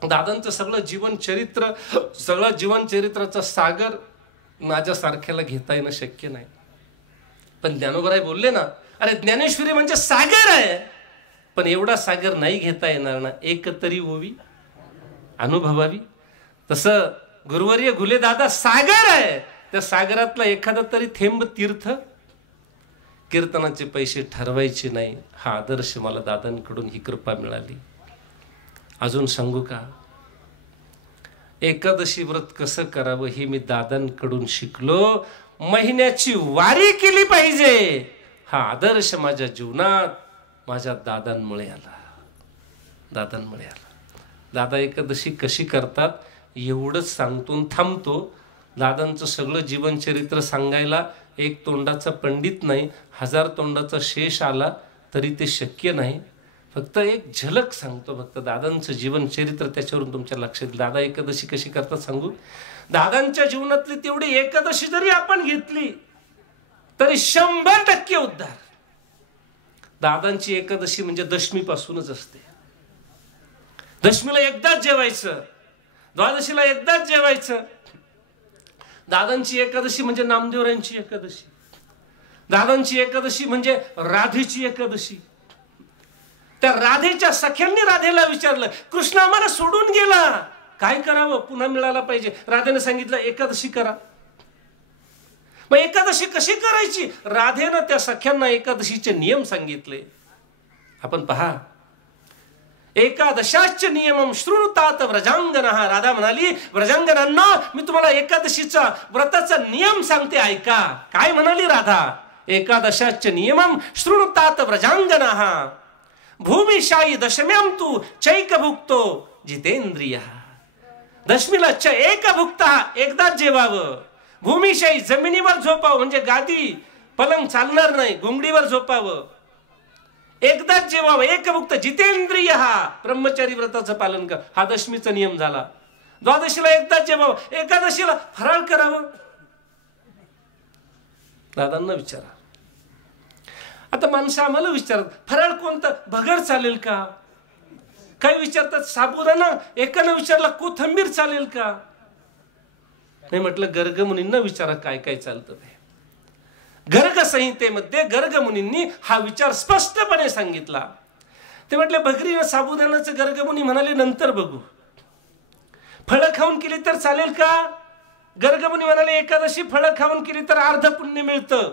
दादांचं सगळं जीवन चरित्र, सगळं जीवन चरित्राचा सागर माझ्यासारख्याला घेता येणं शक्य नाही. पण ज्ञानोबराय बोलले ना, अरे ज्ञानेश्वरी म्हणजे सागर आहे, पण एवढा सागर नाही घेता येणार ना, एक तरी ओवी अनुभवावी. तसं गुरुवर्य घुले दादा सागर आहे, त्या सागरातला एखादा तरी थेंब तीर्थ. कीर्तनाचे पैसे ठरवायचे नाही, हा आदर्श मला दादांकडून ही कृपा मिळाली. अजून सांगू का, एकादशी व्रत कसं करावं हे मी दादांकडून शिकलो. महिन्याची वारी केली पाहिजे, हा आदर्श माझ्या जीवनात माझ्या दादांमुळे आला. दादांमुळे आला. दादा एकादशी कशी करतात एवढंच सांगतो थांबतो. दादांचं सगळं जीवनचरित्र सांगायला एक तोंडाचा पंडित नाही, 1000 तोंडाचा शेष आला तरी ते शक्य नाही. फक्त एक झलक सांगतो, फक्त दादांचं जीवन चरित्र त्याच्यावरून तुमच्या लक्षात येईल. दादा एकादशी कशी करतात सांगू. दादांच्या जीवनातली तेवढी एकादशी जरी आपण घेतली तरी 100% उद्धार. दादांची एकादशी म्हणजे दशमीपासूनच असते. दशमीला एकदाच जेवायचं, द्वादशीला एकदाच जेवायचं. दादांची एकादशी म्हणजे नामदेवरांची एकादशी. दादांची एकादशी म्हणजे राधेची एकादशी. त्या राधेच्या सख्यांनी राधेला विचारलं, कृष्ण आम्हाला सोडून गेला, काय करावं, पुन्हा मिळाला पाहिजे. राधेने सांगितलं एकादशी करा. मग एकादशी कशी करायची. राधेनं त्या सख्यांना एकादशीचे नियम सांगितले. आपण पहा, एकादशाच नियमम शृणुतात व्रजांगना. राधा म्हणाली, व्रजांगनांना मी तुम्हाला एकादशीचा व्रताचा नियम सांगते, ऐका. काय म्हणाली राधा. एकादशाच नियमम शृणुतात व्रजांगना. भूमिशायी दशम्याम तू चैक भुक्तो जितेंद्रिय. दशमीला एक भुक्त, एकदाच जेवावं. भूमिशायी जमिनीवर झोपावं, म्हणजे गादी पलंग चालणार नाही, घोंगडीवर झोपावं. एकदाच जेवावं. एक भुक्त जितेंद्रिय, ब्रह्मचारी व्रताचं पालन कर. हा दशमीचा नियम झाला. द्वादशीला एकदाच जेवावं. एकादशीला फराळ करावं. दादांना विचारा. आता माणसं आम्हाला विचारत, फराळ कोणतं, भगर चालेल का. काही विचारतात साबुदाणा, एकानं विचारला कोथिंबीर चालेल का. नाही म्हटलं, गर्ग मुनींना विचारा काय काय चालतं ते. गर्ग संहितेमध्ये गर्ग मुनींनी हा विचार स्पष्टपणे सांगितला. ते म्हटले भगरीनं साबुदाण्याचं गर्ग मुनी म्हणाले नंतर बघू. फळं खाऊन केली तर चालेल का. गर्ग मुनी म्हणाले एकादशी फळं खाऊन केली तर अर्ध पुण्य मिळतं.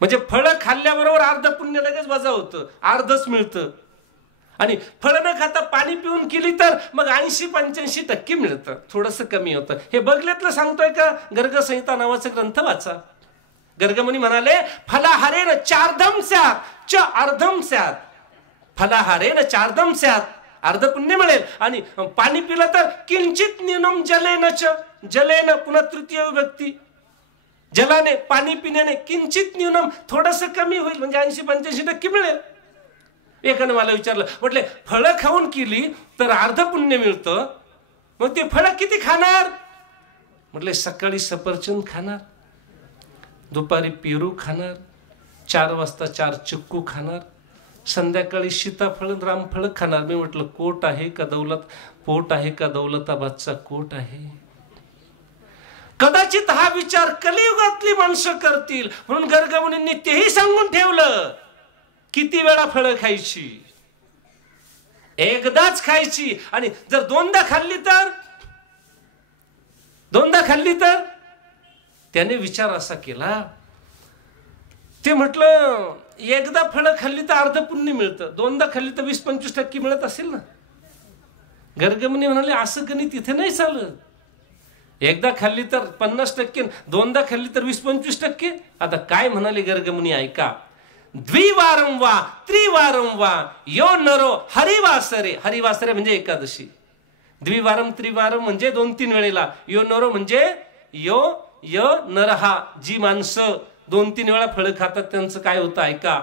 म्हणजे फळं खाल्ल्याबरोबर अर्ध पुण्य लगेच वजा होतं, अर्धच मिळतं. आणि फळं न खाता पाणी पिऊन केली तर मग 80-85% मिळतं, थोडंसं कमी होतं. हे बघल्यातलं सांगतोय का. गर्ग संहिता नावाचा ग्रंथ वाचा. गर्गमुनी म्हणाले फलाहारेन चार्धम स्यात् च अर्धम स्यात्. फलाहारेन चार्धम स्यात्, अर्ध पुण्य मिळेल. आणि पाणी पिलं तर किंचित न्यूनम जलेन च. जलेन पुन्हा तृतीय विभक्ती. जलाने, पाणी पिण्याने, किंचित न्यूनम, थोडंसं कमी होईल, म्हणजे 80-85% मिळेल. एकानं मला विचारलं, म्हटले फळं खाऊन केली तर अर्ध पुण्य मिळतं, मग ते फळं किती खाणार. म्हटले सकाळी सफरचंद खाणार, दुपारी पेरू खाणार, 4 वाजता 4 चिक्कू खाणार, संध्याकाळी सीताफळ रामफळ खाणार. मी म्हटलं कोट आहे का पोट आहे का दौलताबादचा कोट आहे. कदाचित हा विचार कलियुगातली माणसं करतील म्हणून गर्गमुनींनी तेही सांगून ठेवलं. किती वेळा फळं खायची, एकदाच खायची. आणि जर दोनदा खाल्ली तर त्याने विचार असा केला. ते म्हटलं एकदा फळं खाल्ली तर अर्ध पुण्य मिळतं, दोनदा खाल्ली तर 20-25% मिळत असेल ना. गर्गमुनी म्हणाले असं गणित तिथे नाही चालत. एकदा खाल्ली तर 50%, दोनदा खाल्ली तर 20-25%. आता काय म्हणाले गर्गमुनी ऐका. द्विवारम वा त्रिवारम वा यो नरो हरिवासरे. हरिवासरे म्हणजे एकादशी. द्विवारम त्रिवारम म्हणजे 2-3 वेळेला. यो नरो म्हणजे यो नरहा, जी माणसं 2-3 वेळा फळं खातात त्यांचं काय होतं ऐका.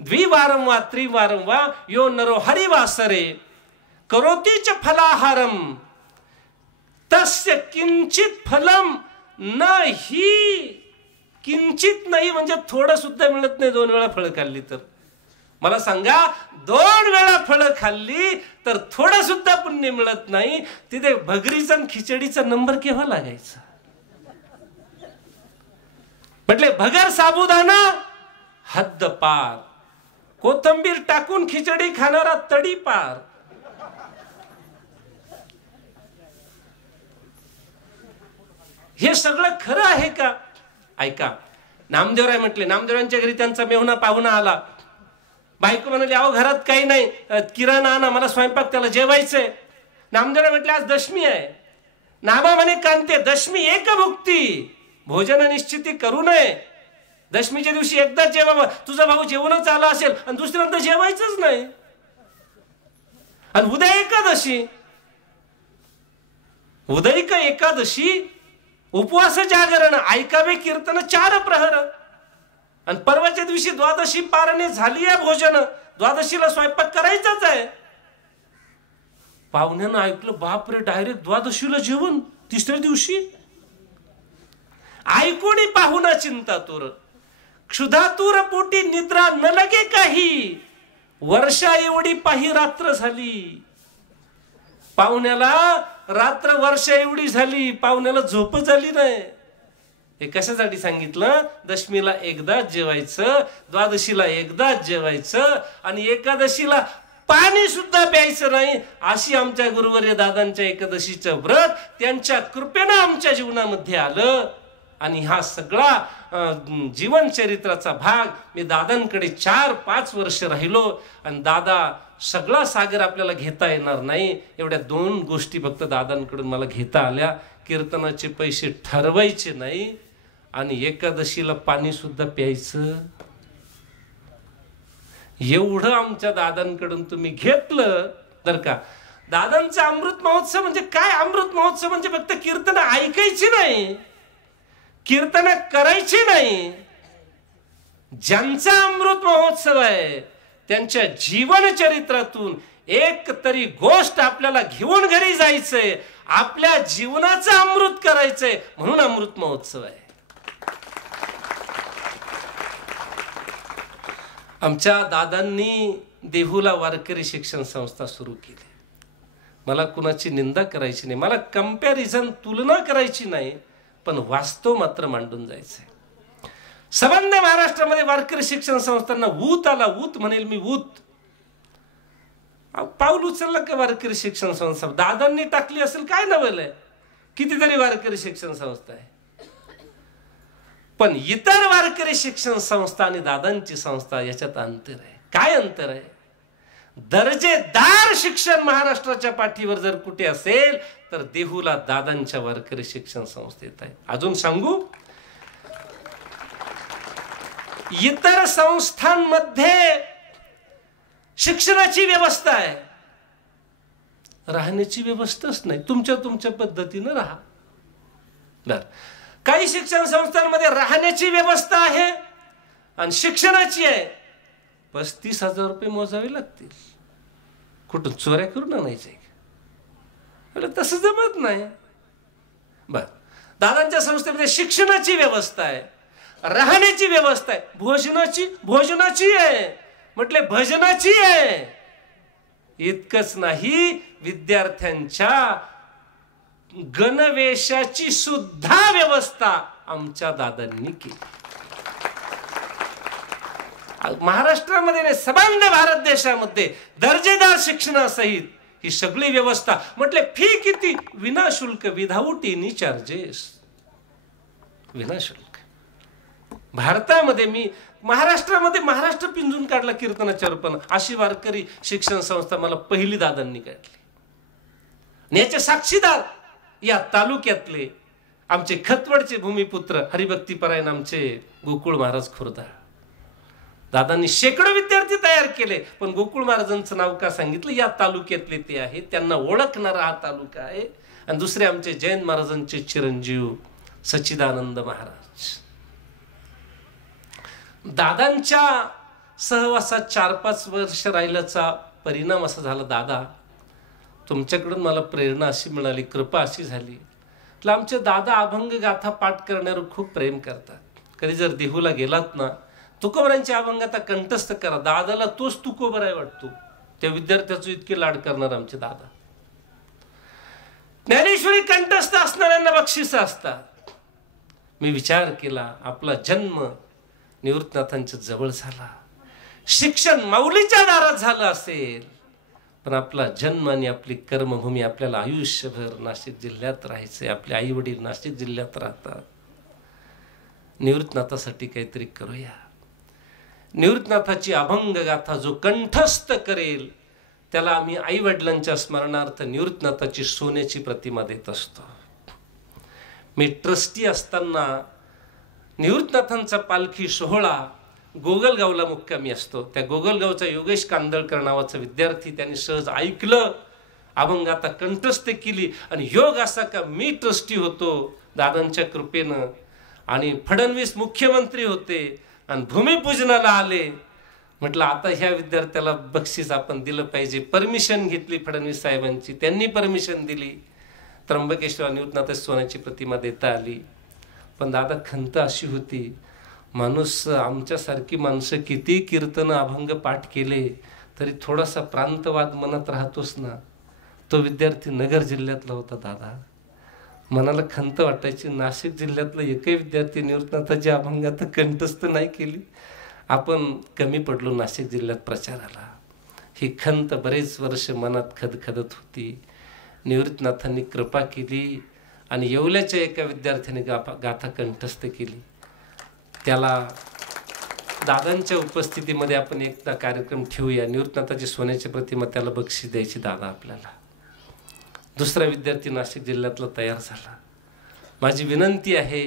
द्विवारम वा त्रिवारम वा यो नरो हरिवासरे करोतीच फलाहारम तस्य किंचित फलम नाही. किंचित नाही म्हणजे थोडं सुद्धा मिळत नाही 2 वेळा फळं खाल्ली तर. मला सांगा 2 वेळा फळं खाल्ली तर थोडं सुद्धा पुण्य मिळत नाही. तिथे भगरीचा आणि खिचडीचा नंबर केव्हा लागायचा. म्हटले भगर साबुदाणा हद्द पार, कोथंबीर टाकून खिचडी खाणारा तडी पार. हे सगळं खरं आहे का. ऐका, नामदेवराय म्हटले, नामदेवरायांच्या घरी त्यांचा मेहुणा पाहुणा आला. बायको म्हणाली अहो घरात काही नाही, किराणा आणा, मला स्वयंपाक त्याला जेवायचंय. नामदेवराय म्हटले आज दशमी आहे. नामा म्हणे कांते दशमी एक भुक्ती, भोजन निश्चिती करू नये. दशमीच्या दिवशी एकदाच जेवावं. तुझा भाऊ जेवणच आला असेल आणि दुसऱ्यांदा जेवायचंच नाही. आणि उद्या एकादशी, उदयिक एकादशी, उपवास जागरण, ऐकावे कीर्तन 4 प्रहर. आणि परवाच्या दिवशी द्वादशी पारणे झाली आहे भोजन. द्वादशीला स्वयंपाक करायचाच आहे. पाहुण्यानं ऐकलं, बापरे, डायरेक्ट द्वादशीला जेवण तिसऱ्या दिवशी. ऐकून पाहुणा चिंतातुर, क्षुधातुर पोटी निद्रा न लगे काही, वर्षा एवढी पाही रात्र झाली. पाहुण्याला रात्र वर्षा एवढी झाली, पाहुण्याला झोप झाली नाही. हे कशासाठी सांगितलं? दशमीला एकदाच जेवायचं, द्वादशीला एकदाच जेवायचं आणि एकादशीला पाणी सुद्धा प्यायचं नाही. अशी आमच्या गुरुवर्य दादांच्या एकादशीचं व्रत त्यांच्या कृपेनं आमच्या जीवनामध्ये आलं. आणि हा सगळा जीवनचरित्राचा भाग मी दादांकडे 4-5 वर्ष राहिलो. आणि दादा, सगळा सागर आपल्याला घेता येणार नाही, एवढ्या 2 गोष्टी फक्त दादांकडून मला घेता आल्या. कीर्तनाचे पैसे ठरवायचे नाही आणि एकादशीला पाणी सुद्धा प्यायचं. एवढं आमच्या दादांकडून तुम्ही घेतलं तर का. दादांचा अमृत महोत्सव म्हणजे काय? अमृत महोत्सव म्हणजे फक्त कीर्तन ऐकायची नाही, कीर्तन करायची नाही. ज्यांचा अमृत महोत्सव आहे त्यांच्या जीवन चरित्रातून एक तरी गोष्ट आपल्याला घेऊन घरी जायचंय, आपल्या जीवनाचं अमृत करायचंय, म्हणून अमृत महोत्सव आहे. आमच्या दादांनी देहूला वारकरी शिक्षण संस्था सुरू केली. मला कुणाची निंदा करायची नाही, मला कंपॅरिझन तुलना करायची नाही, पण वास्तव मात्र मांडून जायचंय. संबंध महाराष्ट्रामध्ये वारकरी शिक्षण संस्थांना ऊत आला. ऊत म्हणेल मी, ऊत. पाऊल उचललं का वारकरी शिक्षण संस्था? दादांनी टाकली असेल, काय नवलंय, कितीतरी वारकरी शिक्षण संस्था आहे. पण इतर वारकरी शिक्षण संस्था आणि दादांची संस्था याच्यात अंतर आहे. काय अंतर आहे? दर्जेदार शिक्षण महाराष्ट्राच्या पाठीवर जर कुठे असेल तर देहूला दादांच्या वारकरी शिक्षण संस्थेत आहे. अजून सांगू, इतर संस्थांमध्ये शिक्षणाची व्यवस्था आहे, राहण्याची व्यवस्थाच नाही. तुमच्या पद्धतीनं राहा. बर, काही शिक्षण संस्थांमध्ये राहण्याची व्यवस्था आहे आणि शिक्षणाची आहे. 35,000 रुपये मोजावे लागतील. कुठून चोऱ्या करून आणायचे? तसं जमत नाही. बर, दादांच्या संस्थेमध्ये शिक्षणाची व्यवस्था आहे, राहण्याची व्यवस्था आहे, भोजनाची आहे, म्हटले भजनाची आहे. इतकंच नाही, विद्यार्थ्यांच्या गणवेशाची सुद्धा व्यवस्था आमच्या दादांनी केली. महाराष्ट्रामध्ये नाही, संबंध भारत देशामध्ये दर्जेदार शिक्षणासहित ही सगळी व्यवस्था. म्हटले फी किती? विनाशुल्क, विदाऊट एनी चार्जेस, विनाशुल्क. भारतामध्ये मी महाराष्ट्रामध्ये महाराष्ट्र पिंजून काढला कीर्तनाच्या रूपानं. अशी वारकरी शिक्षण संस्था मला पहिली दादांनी काढली. याचे साक्षीदार या तालुक्यातले आमचे खतवडचे भूमिपुत्र हरिभक्तीपरायण आमचे गोकुळ महाराज खुर्दा. दादांनी शेकडो विद्यार्थी तयार केले, पण गोकुळ महाराजांचं नाव का सांगितलं? या तालुक्यातले ते आहेत, त्यांना ओळखणारा हा तालुका आहे. आणि दुसरे आमचे जयंत महाराजांचे चिरंजीव सच्चिदानंद महाराज. दादांच्या सहवासात 4-5 वर्ष राहिल्याचा परिणाम असा झाला, दादा तुमच्याकडून मला प्रेरणा अशी मिळाली, कृपा अशी झाली. आमचे दादा अभंग गाथा पाठ करण्यावर खूप प्रेम करतात. कधी जर देहूला गेलात ना, तुकोबरांची अभंगाथा कंठस्थ करा. दादाला तोच तुकोबर आहे वाटतो, त्या विद्यार्थ्याचं इतके लाड करणार आमचे दादा. ज्ञानेश्वरी कंठस्थ असणाऱ्यांना बक्षिस असतात. मी विचार केला, आपला जन्म निवृत्तनाथांच्या जवळ झाला, शिक्षण माऊलीच्या दारात झालं असेल, पण आपला जन्म आणि आपली कर्मभूमी आपल्याला आयुष्यभर नाशिक जिल्ह्यात राहायचंय. आपले आई वडील नाशिक जिल्ह्यात राहतात. निवृत्तनाथासाठी काहीतरी करूया. निवृत्तनाथाची अभंग गाथा जो कंठस्थ करेल त्याला आम्ही आई वडिलांच्या स्मरणार्थ निवृत्तनाथाची सोन्याची प्रतिमा देत असतो. मी ट्रस्टी असताना निवृत्तनाथांचा पालखी सोहळा गोगलगावला मुक्कामी असतो. त्या गोगलगावचा योगेश कांदळकर नावाचा विद्यार्थी, त्याने सहज ऐकलं, अभंगाता कंठस्थ केली. आणि योग असा का मी ट्रस्टी होतो दादांच्या कृपेनं, आणि फडणवीस मुख्यमंत्री होते आणि भूमिपूजनाला आले. म्हटलं आता ह्या विद्यार्थ्याला बक्षीस आपण दिलं पाहिजे. परमिशन घेतली फडणवीस साहेबांची, त्यांनी परमिशन दिली. त्र्यंबकेश्वर निवृत्तीनाथ सोन्याची प्रतिमा देता आली. पण दादा खंत अशी होती, माणूस आमच्यासारखी माणसं किती कीर्तन अभंग पाठ केले तरी थोडासा प्रांतवाद मनात राहतोच ना. तो विद्यार्थी नगर जिल्ह्यातला होता दादा. मनाला खंत वाटायची, नाशिक जिल्ह्यातला एकही विद्यार्थी निवृत्तीनाथाची अभंगात कंठस्थ नाही केली. आपण कमी पडलो नाशिक जिल्ह्यात प्रचाराला. ही खंत बरेच वर्ष मनात खदखदत होती. निवृत्तीनाथांनी कृपा केली आणि येवल्याच्या एका विद्यार्थ्याने गाथा कंठस्थ केली. त्याला दादांच्या उपस्थितीमध्ये आपण एकदा कार्यक्रम ठेवूया. निवृत्तीनाथाची सोन्याची प्रतिमा त्याला बक्षीस द्यायची दादा आपल्याला. दुसरा विद्यार्थी नाशिक जिल्ह्यातला तयार झाला. माझी विनंती आहे,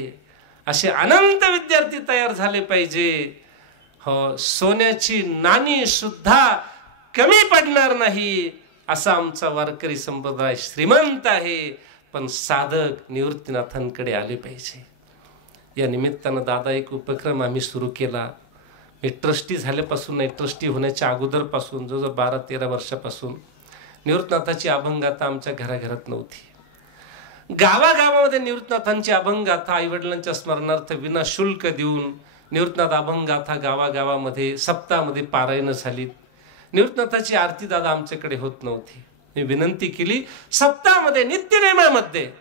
असे अनंत विद्यार्थी तयार झाले पाहिजे. हो, सोन्याची नाणी सुद्धा कमी पडणार नाही असा आमचा वारकरी संप्रदाय श्रीमंत आहे. पण साधक निवृत्तीनाथांकडे आले पाहिजे. या निमित्तानं दादा एक उपक्रम आम्ही सुरू केला. मी ट्रस्टी झाल्यापासून नाही, ट्रस्टी होण्याच्या अगोदरपासून जवळजवळ 12-13 वर्षापासून निवृत्तीनाथाची अभंगाथा आमच्या घराघरात नव्हती. गावागावामध्ये निवृत्तीनाथांची अभंगाथा आईवडिलांच्या स्मरणार्थ विनाशुल्क देऊन निवृत्तीनाथ अभंगाथा गावागावामध्ये सप्ताहामध्ये पारायण झाली. निवृत्तीनाथाची आरती दादा आमच्याकडे होत नव्हती. मी विनंती केली, सप्ताहामध्ये नित्यनेमामध्ये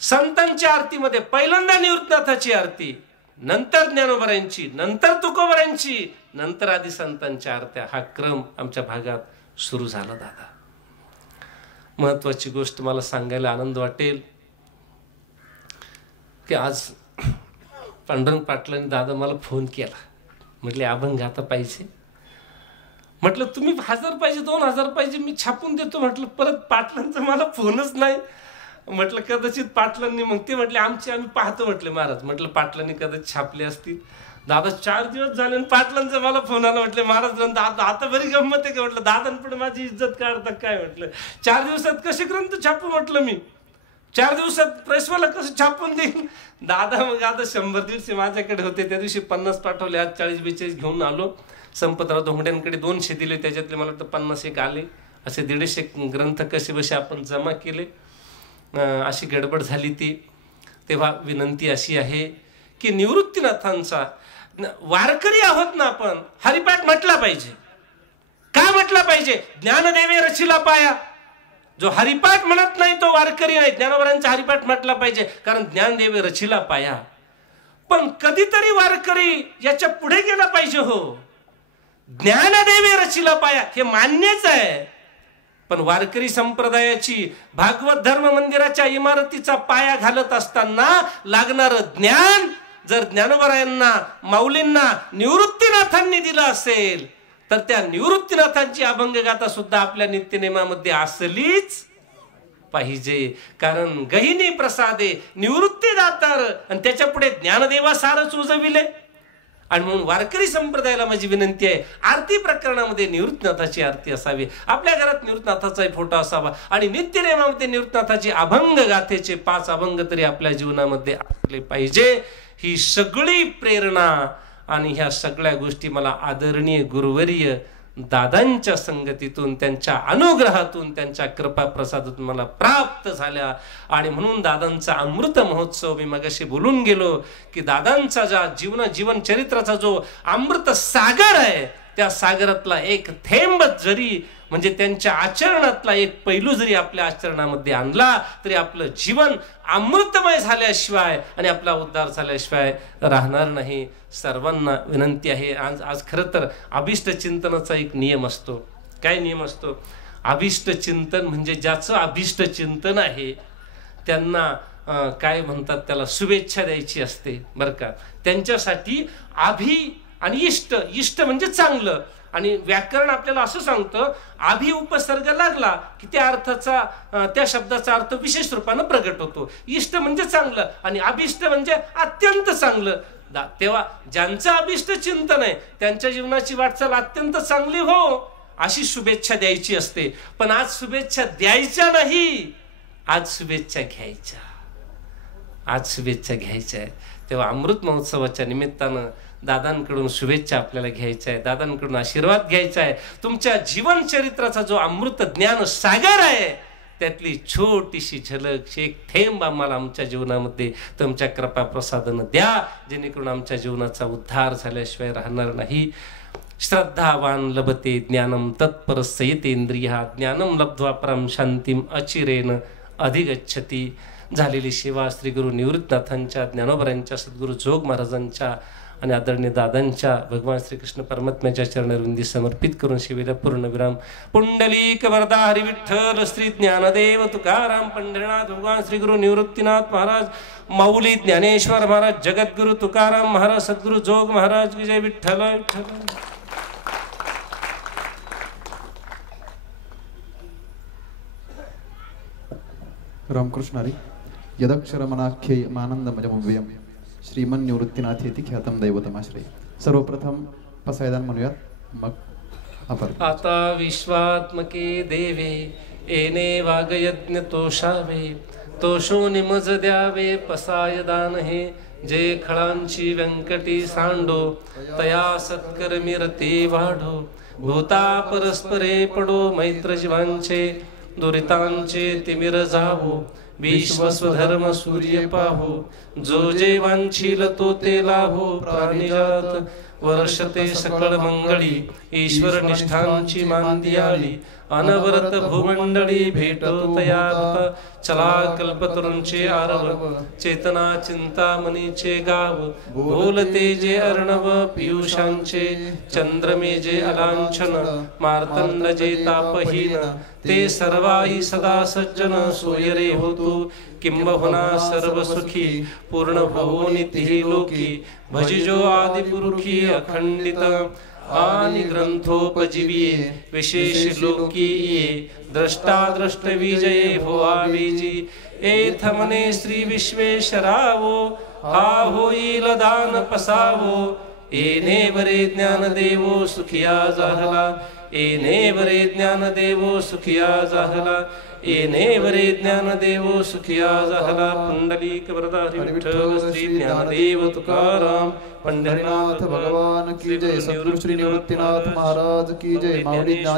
संतांच्या आरतीमध्ये पहिल्यांदा निवृत्तीनाथाची आरती, नंतर ज्ञानोबरांची, नंतर तुकोबरांची, नंतर आदी संतांच्या आरत्या. हा क्रम आमच्या भागात सुरू झाला दादा. महत्वाची गोष्ट मला सांगायला आनंद वाटेल की आज पांडुरंग पाटलांनी दादा मला फोन केला. म्हटले अभंगाथा पाहिजे. म्हटलं तुम्ही 1000 पाहिजे, 2000 पाहिजे, मी छापून देतो. म्हटलं परत पाटलांचा मला फोनच नाही. म्हटलं कदाचित पाटलांनी, मग ते म्हटले आम्ही पाहतो. म्हटले महाराज, म्हटलं पाटलांनी कदाचित छापले असतील. दादा 4 दिवस झाले आणि पाटलांचा मला फोन आला. म्हटले महाराज दादा आता बरी गंमत आहे का. म्हटलं दादांपुढे माझी इज्जत काढतात काय. म्हटलं 4 दिवसात कसे ग्रंथ छापू. म्हटलं मी 4 दिवसात प्रेसवाला कसं छापून देईल. दादा मग आता 100-150 माझ्याकडे होते. त्या दिवशी 50 पाठवले, आज 40-42 घेऊन आलो. संपतराव धोंगड्यांकडे 200 दिले, त्याच्यातले मला वाटतं 50 एक आले. असे 150 ग्रंथ कसे बसे आपण जमा केले. अशी गडबड झाली ती. तेव्हा विनंती अशी आहे की निवृत्तीनाथांचा वारकरी आहोत ना आपण, हरिपाठ म्हटला पाहिजे. काय म्हटला पाहिजे. ज्ञानदेवे रचिला पाया. जो हरिपाठ म्हणत नाही तो वारकरी नाही. ज्ञानोबरांचा हरिपाठ म्हटला पाहिजे, कारण ज्ञानदेवे रचिला पाया. पण कधीतरी वारकरी याच्या पुढे गेला पाहिजे. हो, ज्ञानदेवे रचिला पाया हे मान्यच आहे. पण वारकरी संप्रदायाची भागवत धर्म मंदिराच्या इमारतीचा पाया घालत असताना लागणारं ज्ञान जर ज्ञानोबरायांना, माऊलींना, निवृत्तीनाथांनी दिलं असेल तर त्या निवृत्तीनाथांची अभंगगाथा सुद्धा आपल्या नित्यनेमामध्ये असलीच पाहिजे. कारण गहिनी प्रसादे निवृत्ती दातार, आणि त्याच्या पुढे ज्ञानदेवा सारच उजविले. आणि म्हणून वारकरी संप्रदायाला माझी विनंती आहे, आरती प्रकरणामध्ये निवृत्तीनाथाची आरती असावी. आपल्या घरात निवृत्तीनाथाचा फोटो असावा आणि नित्यनेमामध्ये निवृत्तीनाथाची अभंग गाथेचे 5 अभंग तरी आपल्या जीवनामध्ये असले पाहिजे. ही सगळी प्रेरणा आणि ह्या सगळ्या गोष्टी मला आदरणीय गुरुवर्य दादांच्या संगतीतून, त्यांच्या अनुग्रहातून, त्यांच्या कृपा प्रसादातून मला प्राप्त झाल्या. आणि म्हणून दादांचा अमृत महोत्सव, मी मगाशी बोलून गेलो की दादांचा ज्या जीवन चरित्राचा जो अमृत सागर आहे, त्या सागरातला एक थेंब जरी म्हणजे त्यांच्या आचरणातला एक पैलू जरी आपल्या आचरणामध्ये आणला तरी आपलं जीवन अमृतमय झाल्याशिवाय आणि आपला उद्धार झाल्याशिवाय राहणार नाही. सर्वांना विनंती आहे, आज खरं तर अभिष्ट चिंतनाचा एक नियम असतो. काय नियम असतो. अभिष्ट चिंतन म्हणजे ज्याचं अभिष्ट चिंतन आहे त्यांना काय म्हणतात, त्याला शुभेच्छा द्यायची असते बरं का. त्यांच्यासाठी आणि इष्ट म्हणजे चांगलं. आणि व्याकरण आपल्याला असं सांगतं, आभी उपसर्ग लागला की त्या शब्दाचा अर्थ विशेष रूपानं प्रगट होतो. इष्ट म्हणजे चांगलं आणि अभिष्ट म्हणजे अत्यंत चांगलं. तेव्हा ज्यांचं अभिष्ट चिंतन आहे त्यांच्या जीवनाची वाटचाल अत्यंत चांगली हो, अशी शुभेच्छा द्यायची असते. पण आज शुभेच्छा द्यायच्या नाही, आज शुभेच्छा घ्यायच्या. तेव्हा अमृत महोत्सवाच्या निमित्तानं दादांकडून शुभेच्छा आपल्याला घ्यायच्या आहे, दादांकडून आशीर्वाद घ्यायचा आहे. तुमच्या जीवन चरित्राचा जो अमृत ज्ञान सागर आहे त्यातली छोटीशी झलक, एक थेंब आम्हाला आमच्या जीवनामध्ये तुमच्या कृपा प्रसादानं द्या, जेणेकरून आमच्या जीवनाचा उद्धार झाल्याशिवाय राहणार नाही. श्रद्धावान लभते ज्ञानम तत्पर संयतेंद्रिय ज्ञानम लब्ध्वा परम शांतीम अचिरेन अधिगच्छती. झालेली सेवा श्री गुरु निवृत्तनाथांच्या, ज्ञानोबरांच्या, सद्गुरू जोग महाराजांच्या आणि आदरणीय दादांच्या भगवान श्रीकृष्ण परमात्म्याच्या चरणरुंदी समर्पित करून सेवेला पूर्णविराम. पुंडलीक वरदा हरी विठ्ठल श्री ज्ञानदेव तुकाराम पंढरीनाथ भगवान श्री गुरु निवृत्तीनाथ महाराज, माऊली ज्ञानेश्वर महाराज, जगद्गुरु तुकाराम महाराज, सद्गुरू जोग महाराज की जय. विठ्ठल विठ्ठल. रामकृष्ण हरी. यदक्षरमनाख्ये मानंदमजमव्ययम श्रीमन निवृत्तीनाथेती ख्यातम दैवतमाश्रय. सर्वप्रथम पसायदान म्हणूयात, मग आपण. आता विश्वात्मके देवे येणे वागयज्ञ तोषावे, तोषो निमज द्यावे पसायदान हे. जे खळांची व्यंकटी सांडो तया सत्कर्मी रते वाढो. भूता परस्परे पडो मैत्र जीवांचे, दुरितांचे तिमिर जावो. विश्वस्वधर्म सूर्य पाहो, जो जे वांछील तो ते लाभो. प्राणिजात वर्षते सकळ मंगळी, ईश्वर निष्ठांची मांदियाळी. अनवरत भूमंडळी भेटो तयात, चला कल्पतरूंचे आरव. चेतना चिंतामणीचे गाव, बोलते जे अर्णव पियुषांचे. चंद्रमे जे अलांछन, मार्तंड जे तापहीन. ते सर्वाई सदा सज्जन, सोयरे होतो किंबहुना सर्व सुखी. पूर्ण भवो निती लोकी, भजिजो आदिपुरुखी अखंडित. आणि ग्रंथोपजीविये विशेष लोकीये, द्रष्टा द्रष्ट विजये भोवा विजी. एथ मने श्री विश्वेश्वरावो, हा होईल दान पसावो. येणे बरे ज्ञान देवो सुखिया जाहला, येणे बरे ज्ञान देवो सुखिया जाहला. येणे बरे ज्ञान देवो सुखिया जाहला. पुंडलीक वरदा हरी विठ्ठल श्री ज्ञानदेव तुकाराम पंढरीनाथ भगवान की जय. सद्गुरु श्री निवृत्तीनाथ महाराज की जय. माऊली